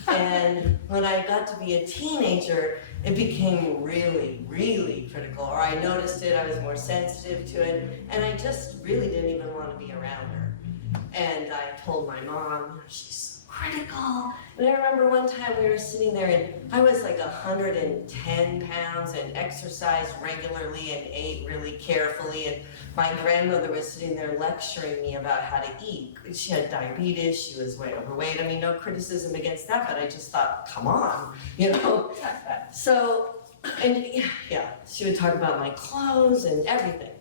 And when I got to be a teenager, it became really, really critical. Or I noticed it, I was more sensitive to it, and I just really didn't even want to be around her. And I told my mom, she's so critical. And I remember one time we were sitting there, and I was like 110 pounds and exercised regularly and ate really carefully. And my grandmother was sitting there lecturing me about how to eat. She had diabetes, she was way overweight. I mean, no criticism against that, but I just thought, come on, you know? So, and yeah, she would talk about my clothes and everything.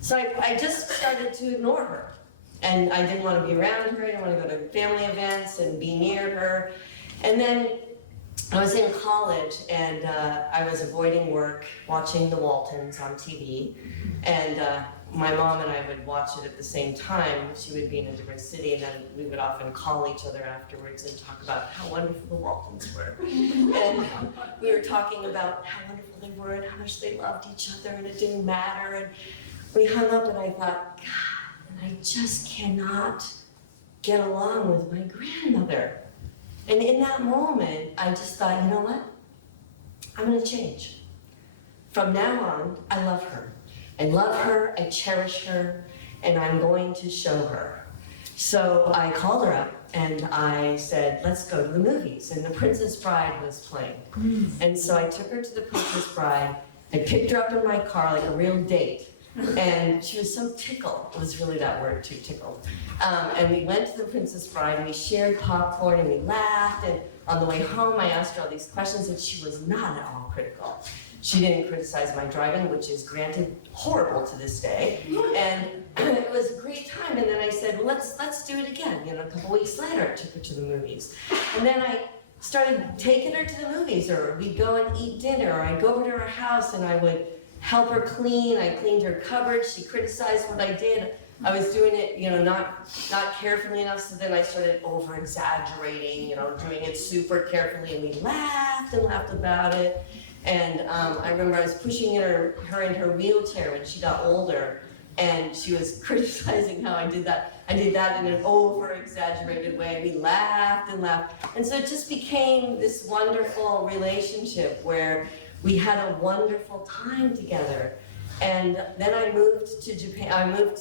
So I just started to ignore her. And I didn't want to be around her, I didn't want to go to family events and be near her. And then I was in college and I was avoiding work, watching the Waltons on TV, and my mom and I would watch it at the same time. She would be in a different city, and then we would often call each other afterwards and talk about how wonderful the Waltons were. And we were talking about how wonderful they were and how much they loved each other, and it didn't matter. And we hung up, and I thought, God, and I just cannot get along with my grandmother. And in that moment, I just thought, you know what? I'm gonna change. From now on, I love her. I love her, I cherish her, and I'm going to show her. So I called her up and I said, let's go to the movies. And The Princess Bride was playing. And so I took her to The Princess Bride. I picked her up in my car like a real date. And she was so tickled. It was really that word too, tickled. And we went to The Princess Bride and we shared popcorn and we laughed. And on the way home, I asked her all these questions and she was not at all critical. She didn't criticize my driving, which is granted horrible to this day. And it was a great time. And then I said, well, let's do it again. You know, a couple weeks later, I took her to the movies. And then I started taking her to the movies, or we'd go and eat dinner, or I'd go over to her house and I would help her clean. I cleaned her cupboard. She criticized what I did. I was doing it, you know, not carefully enough, so then I started over-exaggerating, you know, doing it super carefully, and we laughed and laughed about it. And I remember I was pushing her in her wheelchair when she got older, and she was criticizing how I did that. I did that in an over-exaggerated way. We laughed and laughed. And so it just became this wonderful relationship where we had a wonderful time together. And then I moved to Japan. I went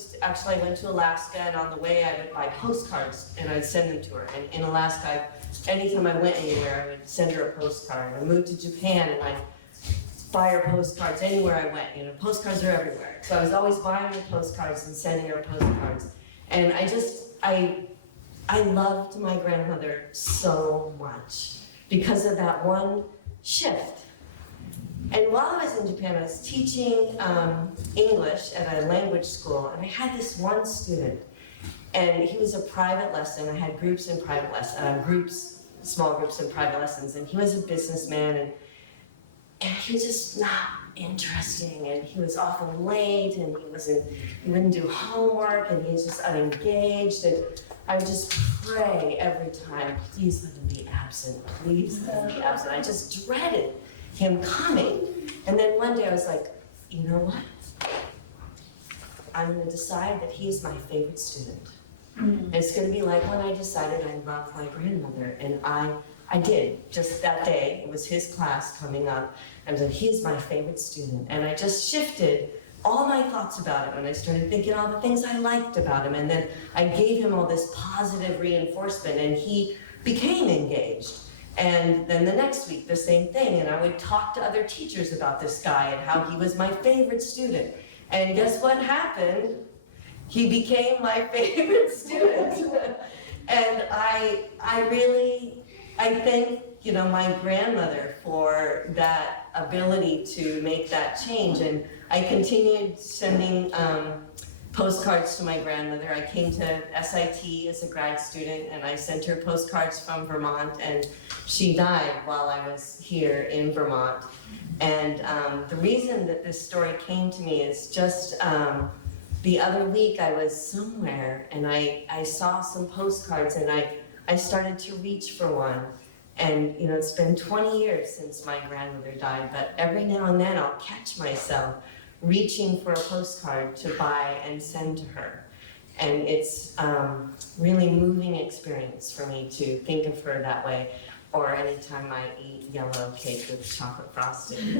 to Alaska, and on the way I would buy postcards and I'd send them to her. And in Alaska, anytime I went anywhere, I would send her a postcard. I moved to Japan and I'd buy her postcards anywhere I went. You know, postcards are everywhere. So I was always buying her postcards and sending her postcards. And I loved my grandmother so much because of that one shift. And while I was in Japan, I was teaching English at a language school, and I had this one student, and he was a private lesson. I had groups in private lessons, small groups in private lessons, and he was a businessman, and he was just not interesting, and he was often late, and he wouldn't do homework, and he was just unengaged, and I would just pray every time, please let him be absent, please let him be absent. I just dreaded him coming. And then one day I was like, you know what? I'm gonna decide that he's my favorite student. And it's gonna be like when I decided I loved my grandmother, and I did, just that day. It was his class coming up, and I said, he's my favorite student. And I just shifted all my thoughts about him, and I started thinking all the things I liked about him, and then I gave him all this positive reinforcement, and he became engaged. And then the next week, the same thing, and I would talk to other teachers about this guy and how he was my favorite student. And guess what happened? He became my favorite student. And I thank, you know, my grandmother for that ability to make that change. And I continued sending postcards to my grandmother. I came to SIT as a grad student, and I sent her postcards from Vermont, and she died while I was here in Vermont. And the reason that this story came to me is just the other week I was somewhere, and I saw some postcards, and I started to reach for one. And you know, it's been 20 years since my grandmother died, but every now and then I'll catch myself reaching for a postcard to buy and send to her. And it's really moving experience for me to think of her that way, or anytime I eat yellow cake with chocolate frosting.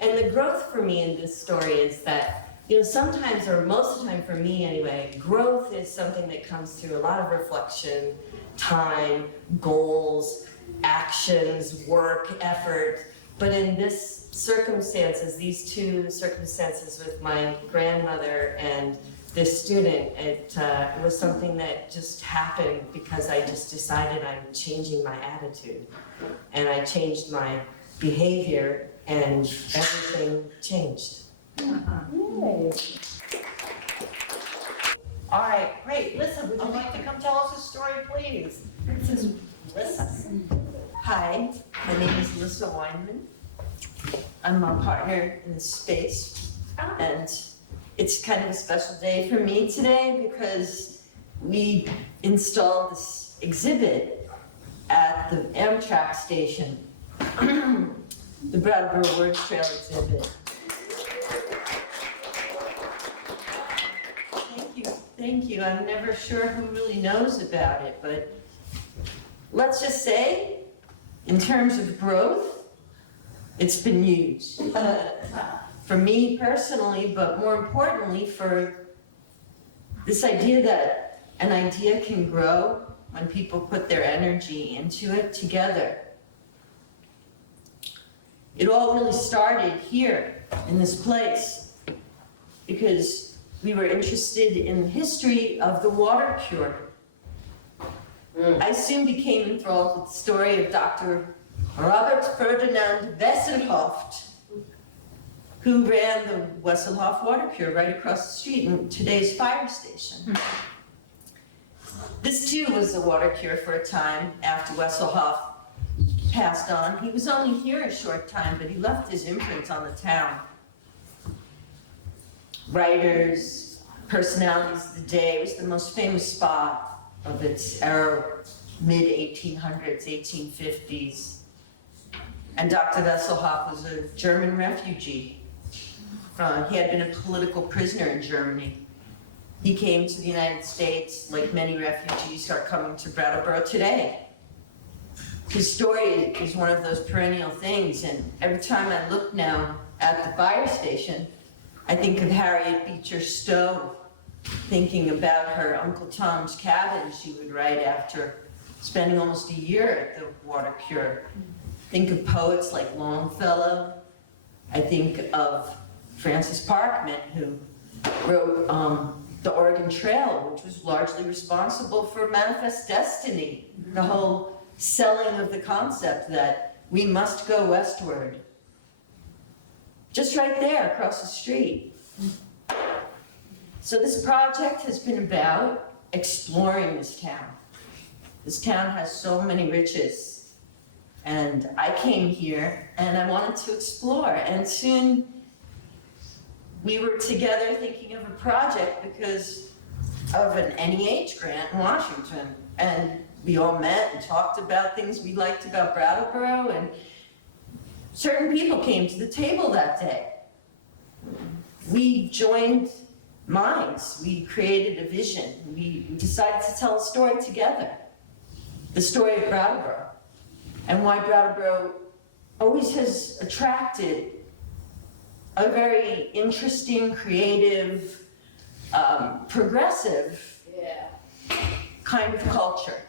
And the growth for me in this story is that, you know, sometimes, or most of the time for me anyway, growth is something that comes through a lot of reflection, time, goals, actions, work, effort. But in this circumstances, these two circumstances with my grandmother and this student, it was something that just happened because I just decided I'm changing my attitude. And I changed my behavior, and everything changed. All right, great. Lisa, would you like to come tell us a story, please? Listen. Hi, my name is Alyssa Weinman. I'm a partner in this space, and it's kind of a special day for me today because we installed this exhibit at the Amtrak station, the Brattleboro Words Trail exhibit. Thank you. I'm never sure who really knows about it, but let's just say, in terms of growth, it's been huge. For me personally, but more importantly for this idea that an idea can grow when people put their energy into it together. It all really started here in this place because we were interested in the history of the water cure. I soon became enthralled with the story of Dr. Robert Ferdinand Wesselhoft, who ran the Wesselhoft water cure right across the street in today's fire station. This too was a water cure for a time after Wesselhoft passed on. He was only here a short time, but he left his imprint on the town. Writers, personalities of the day. It was the most famous spa of its era, mid-1800s, 1850s. And Dr. Wesselhoff was a German refugee. He had been a political prisoner in Germany. He came to the United States, like many refugees are coming to Brattleboro today. His story is one of those perennial things, and every time I look now at the fire station, I think of Harriet Beecher Stowe, thinking about her Uncle Tom's Cabin she would write after spending almost a year at the water cure. Think of poets like Longfellow. I think of Francis Parkman, who wrote The Oregon Trail, which was largely responsible for Manifest Destiny, the whole selling of the concept that we must go westward. Just right there across the street. So this project has been about exploring this town. This town has so many riches. And I came here and I wanted to explore. And soon we were together thinking of a project because of an NEH grant in Washington. And we all met and talked about things we liked about Brattleboro, and certain people came to the table that day. We joined minds, we created a vision, we decided to tell a story together. The story of Brattleboro, and why Brattleboro always has attracted a very interesting, creative, progressive kind of culture.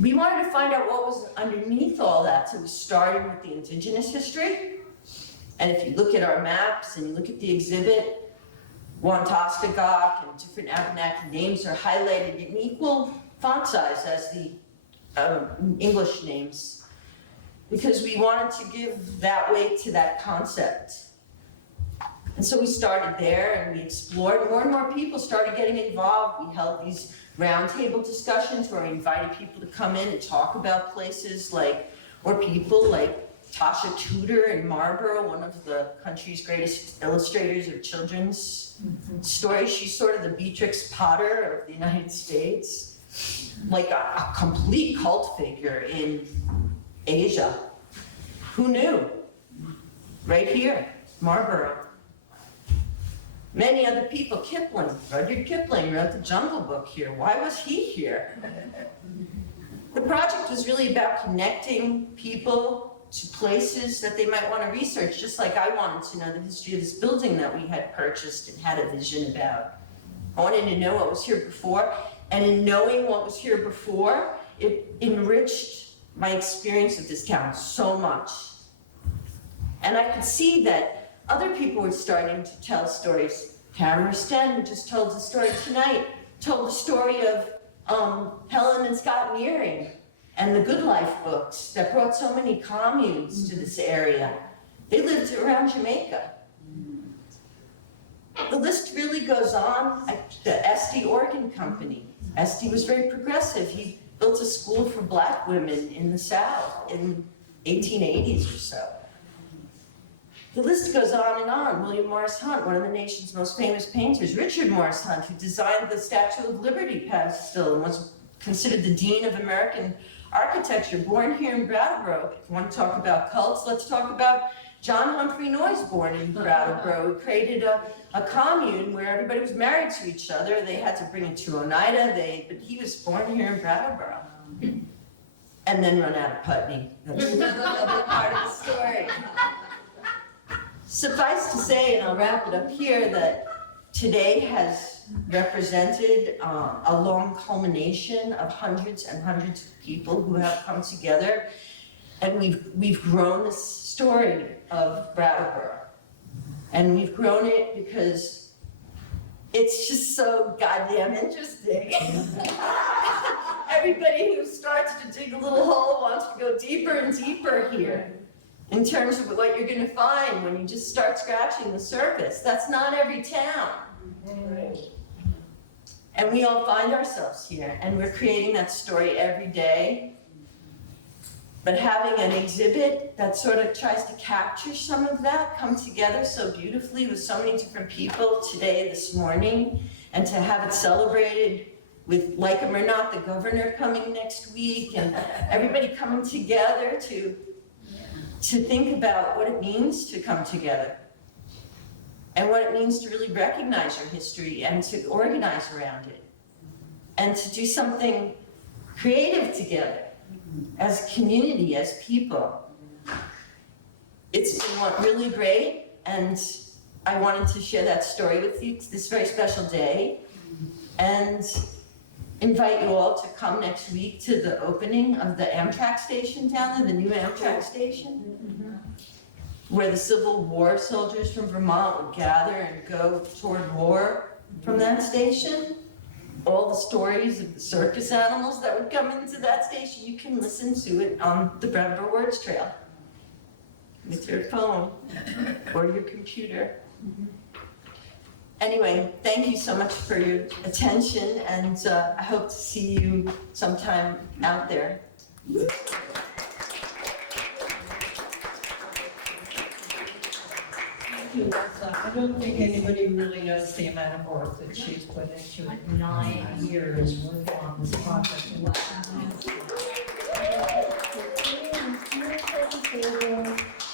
We wanted to find out what was underneath all that, so we started with the indigenous history. And if you look at our maps and you look at the exhibit, Wantastagok and different Abenaki names are highlighted in equal font size as the English names, because we wanted to give that weight to that concept. And so we started there and we explored. More and more people started getting involved. We held these roundtable discussions where we invited people to come in and talk about places like, or people like Tasha Tudor in Marlborough, one of the country's greatest illustrators of children's stories. She's sort of the Beatrix Potter of the United States, like a complete cult figure in Asia. Who knew? Right here, Marlborough. Many other people, Kipling, Rudyard Kipling wrote the Jungle Book here. Why was he here? The project was really about connecting people to places that they might want to research, just like I wanted to know the history of this building that we had purchased and had a vision about. I wanted to know what was here before, and in knowing what was here before, it enriched my experience of this town so much. And I could see that other people were starting to tell stories. Tamara Sten just told the story tonight, told the story of Helen and Scott Nearing and the Good Life books that brought so many communes to this area. They lived around Jamaica. The list really goes on. The Esty Organ Company. Esty was very progressive. He built a school for black women in the South in 1880s or so. The list goes on and on. William Morris Hunt, one of the nation's most famous painters, Richard Morris Hunt, who designed the Statue of Liberty pedestal and was considered the dean of American architecture, born here in Brattleboro. If you want to talk about cults, let's talk about John Humphrey Noyes, born in Brattleboro, who created a commune where everybody was married to each other. They had to bring it to Oneida, but he was born here in Brattleboro. And then run out of Putney. That's another part of the story. Suffice to say, and I'll wrap it up here, that today has represented a long culmination of hundreds and hundreds of people who have come together, and we've grown this story of Brattleboro. And we've grown it because it's just so goddamn interesting. Everybody who starts to dig a little hole wants to go deeper and deeper here in terms of what you're gonna find when you just start scratching the surface. That's not every town. And we all find ourselves here, and we're creating that story every day. But having an exhibit that sort of tries to capture some of that, come together so beautifully with so many different people today, this morning, and to have it celebrated with, like 'em or not, the governor coming next week, and everybody coming together to think about what it means to come together. And what it means to really recognize your history and to organize around it. And to do something creative together. As a community, as people. It's been really great, and I wanted to share that story with you this very special day, and invite you all to come next week to the opening of the Amtrak station down there, the new Amtrak station, where the Civil War soldiers from Vermont would gather and go toward war from that station. All the stories of the circus animals that would come into that station, you can listen to it on the Brattleboro Words Trail with your phone or your computer. Anyway, thank you so much for your attention, and I hope to see you sometime out there. I don't think anybody really knows the amount of work that she's put into it. 9 years working on this project.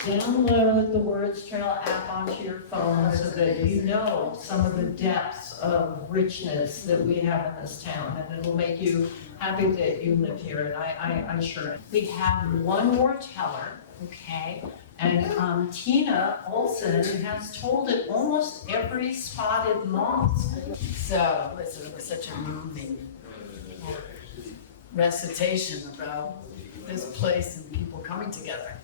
Download the Words Trail app onto your phone so that you know some of the depths of richness that we have in this town, and it'll make you happy that you live here, and I'm sure. We have one more teller, okay? And Tina Olson has told it almost every spotted moth. So, listen, it was such a moving recitation about this place and people coming together.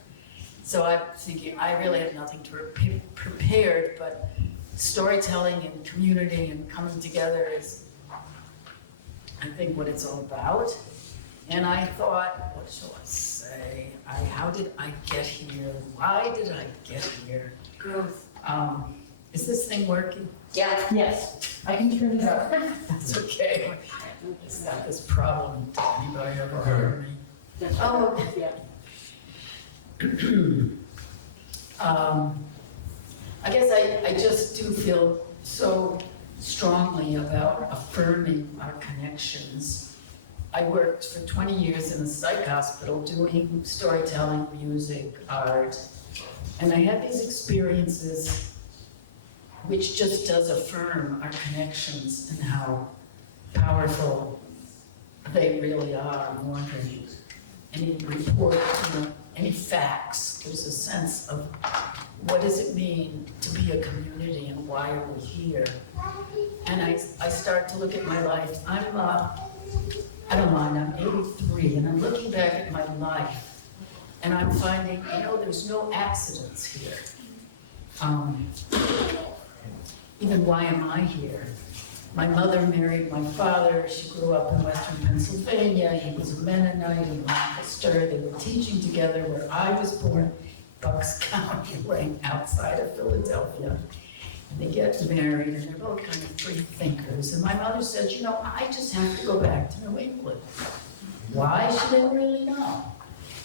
So I'm thinking, I really have nothing to prepared, but storytelling and community and coming together is, I think, what it's all about. And I thought, what shall I say? How did I get here? Why did I get here? Growth. Is this thing working? Yeah. Yes, I can turn it up. That's okay. It's not this problem. Did anybody ever heard me? Oh, yeah. I guess I just do feel so strongly about affirming our connections. I worked for 20 years in a psych hospital doing storytelling, music, art, and I had these experiences which just does affirm our connections and how powerful they really are, more than any report, any facts. There's a sense of what does it mean to be a community and why are we here? And I start to look at my life. I don't mind, I'm 83, and I'm looking back at my life, and I'm finding, there's no accidents here. Even why am I here? My mother married my father, she grew up in Western Pennsylvania, he was a Mennonite in Lancaster, they were teaching together where I was born, Bucks County, right outside of Philadelphia. And they get married, and they're both kind of free thinkers. And my mother said, I just have to go back to New England. Why? She didn't really know.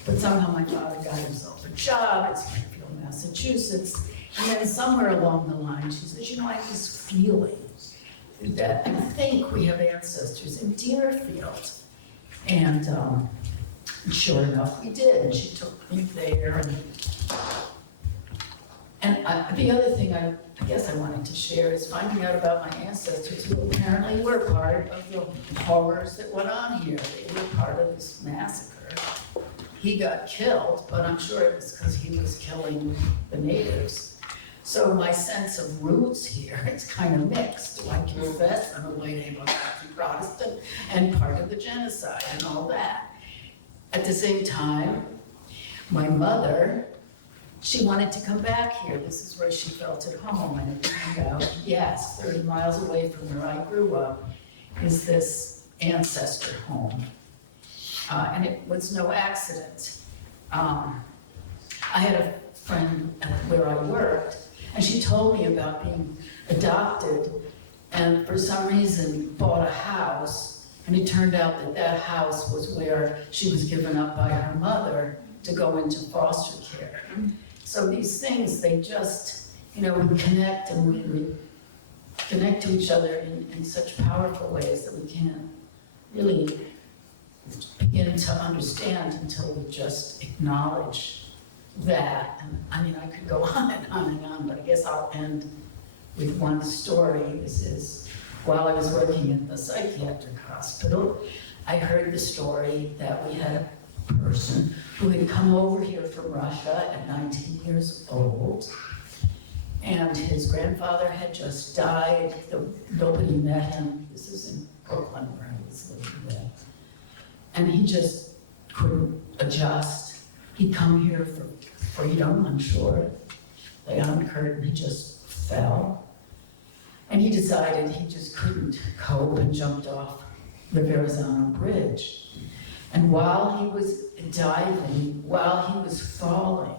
But somehow my father got himself a job in Springfield, Massachusetts. And then somewhere along the line, she says, you know, I have this feeling that I think we have ancestors in Deerfield. And sure enough, we did. And she took me there. The other thing I guess I wanted to share is finding out about my ancestors who apparently were part of the horrors that went on here. They were part of this massacre. He got killed, but I'm sure it was because he was killing the natives. So my sense of roots here, it's kind of mixed. Do I confess I'm a white Anglo-Catholic Protestant and part of the genocide and all that? At the same time, my mother, she wanted to come back here. This is where she felt at home. And it turned out, yes, 30 miles away from where I grew up is this ancestor home. And it was no accident. I had a friend where I worked, and she told me about being adopted, and for some reason bought a house, and it turned out that that house was where she was given up by her mother to go into foster care. So these things, they just, you know, we connect and we connect to each other in such powerful ways that we can't really begin to understand until we just acknowledge that. And I mean, I could go on and on and on, but I guess I'll end with one story. This is, while I was working in the psychiatric hospital, I heard the story that we had a person who had come over here from Russia at 19 years old, and his grandfather had just died. Nobody met him. This is in Brooklyn where I was living then. And he just couldn't adjust. He'd come here for freedom, I'm sure. Lay on the curtain, he just fell. And he decided he just couldn't cope and jumped off the Verrazano Bridge. And while he was diving, while he was falling,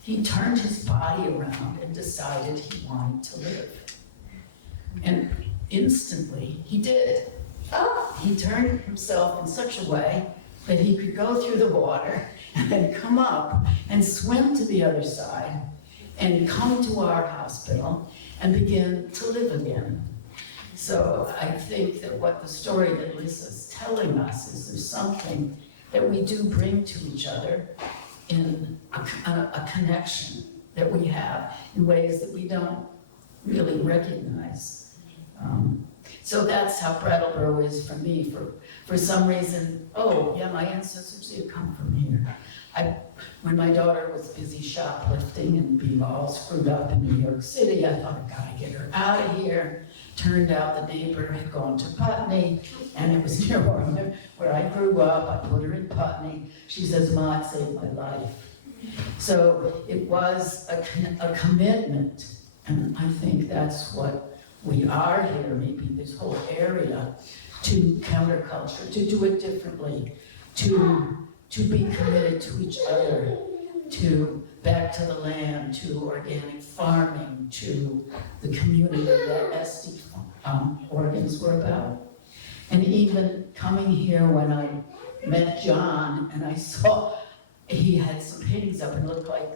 he turned his body around and decided he wanted to live. And instantly, he did. He turned himself in such a way that he could go through the water and then come up and swim to the other side and come to our hospital and begin to live again. So I think that what the story that Lisa's telling us is there's something that we do bring to each other in a connection that we have in ways that we don't really recognize. So that's how Brattleboro is for me. For some reason, oh yeah, my ancestors did come from here. When my daughter was busy shoplifting and being all screwed up in New York City, I thought, I gotta get her out of here. Turned out the neighbor had gone to Putney, and it was near where I grew up. I put her in Putney. She says, Ma, it saved my life. So it was a commitment, and I think that's what we are here, maybe this whole area, to counterculture, to do it differently, to be committed to each other, to back to the land, to organic farming, to the community that Esty organs were about. And even coming here when I met John and I saw he had some paintings up and looked like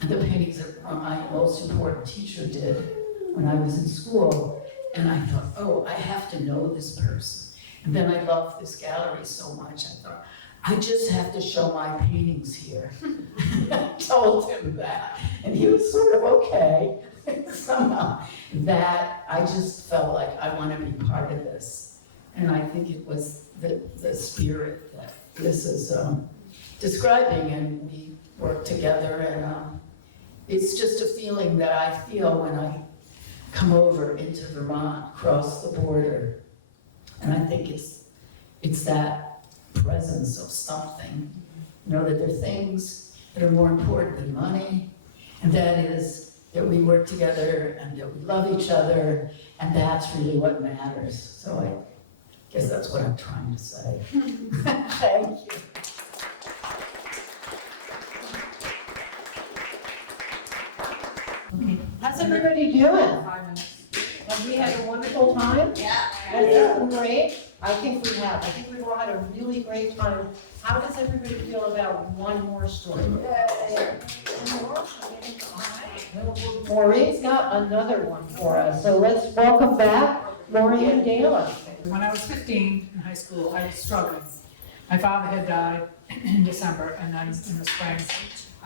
the paintings that my most important teacher did when I was in school. And I thought, oh, I have to know this person. And then I loved this gallery so much, I thought, I just have to show my paintings here. I told him that, and he was sort of okay. Somehow, that I just felt like I want to be part of this. And I think it was the spirit that this is describing, and we work together, and it's just a feeling that I feel when I come over into Vermont, cross the border. And I think it's that presence of something, you know, that there are things that are more important than money, and that is that we work together and that we love each other, and that's really what matters. So I guess that's what I'm trying to say. Thank you. Okay, how's everybody doing? 5 minutes. Have we had a wonderful time? Yeah. That's great. I think we have. I think we've all had a really great time. How does everybody feel about one more story? Maureen's got another one for us, so let's welcome back Maureen and Dayla. When I was 15 in high school, I was struggling. My father had died in December, and then in the spring,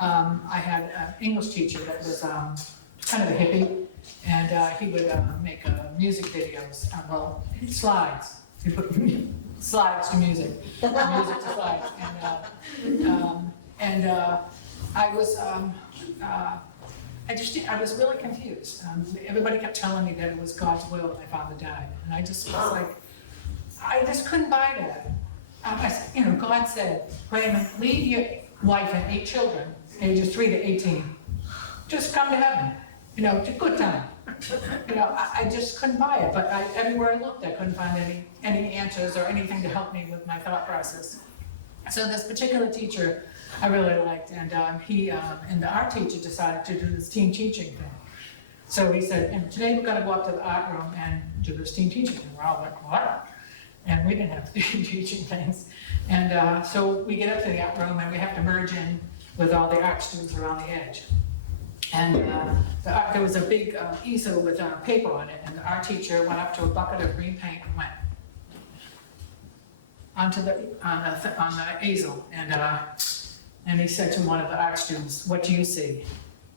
I had an English teacher that was kind of a hippie, and he would make music videos, slides. He put slides to music, music to slides, and I was I was really confused. Everybody kept telling me that it was God's will that my father died, and I just was like, I just couldn't buy that. God said, Raymond, leave your wife and 8 children, ages 3 to 18. Just come to heaven. It's a good time. I just couldn't buy it, but everywhere I looked, I couldn't find any answers or anything to help me with my thought process. So this particular teacher I really liked, and he and the art teacher decided to do this team teaching thing. So he said, and today we're gonna go up to the art room and do this team teaching thing. We're all like, what? And we didn't have team teaching things. And so we get up to the art room and we have to merge in with all the art students around the edge. And there was a big easel with paper on it, and the art teacher went up to a bucket of green paint and went on the easel, and he said to one of the art students, "What do you see?"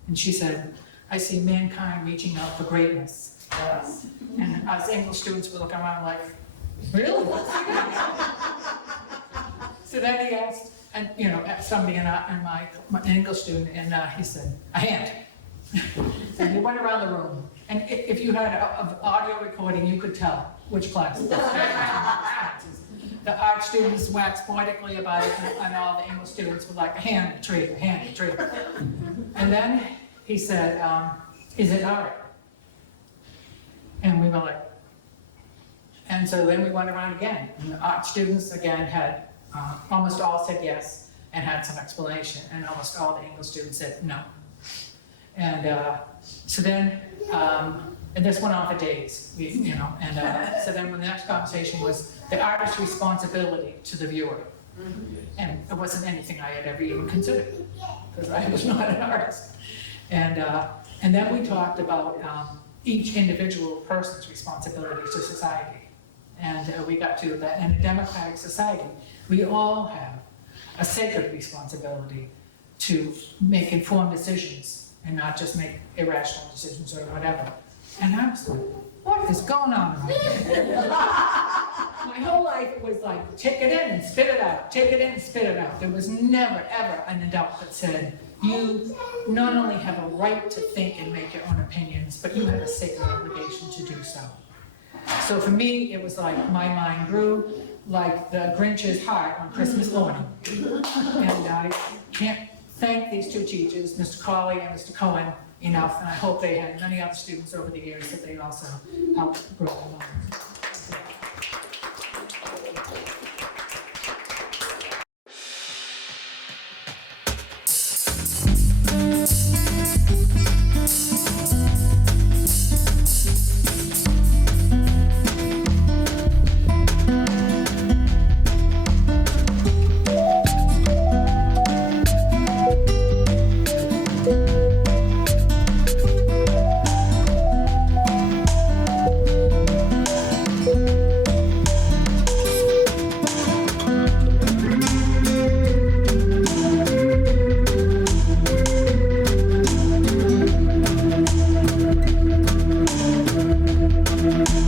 And she said, "I see mankind reaching out for greatness." And us English students were looking around like, "Really?" So then he asked, and somebody in my English student, and he said, "A hand." And he went around the room, and if you had an audio recording, you could tell which class. The art students waxed poetically about it, and all the English students were like, "A hand, a tree, a hand, a tree." And then he said, "Is it art?" And we were like, and so then we went around again, and the art students again had, almost all said yes, and had some explanation, and almost all the English students said no. And so then, and this went on for days, so then when the next conversation was the artist's responsibility to the viewer. And it wasn't anything I had ever even considered, because I was not an artist. And then we talked about each individual person's responsibility to society. And we got to that in a democratic society, we all have a sacred responsibility to make informed decisions and not just make irrational decisions or whatever. And I was like, what is going on right here? My whole life was like, take it in and spit it out, take it in and spit it out. There was never, ever an adult that said, you not only have a right to think and make your own opinions, but you have a sacred obligation to do so. So for me, it was like my mind grew like the Grinch's heart on Christmas morning. And I can't thank these 2 teachers, Mr. Colley and Mr. Cohen, enough, and I hope they had many other students over the years that they also helped grow their minds. Thank you.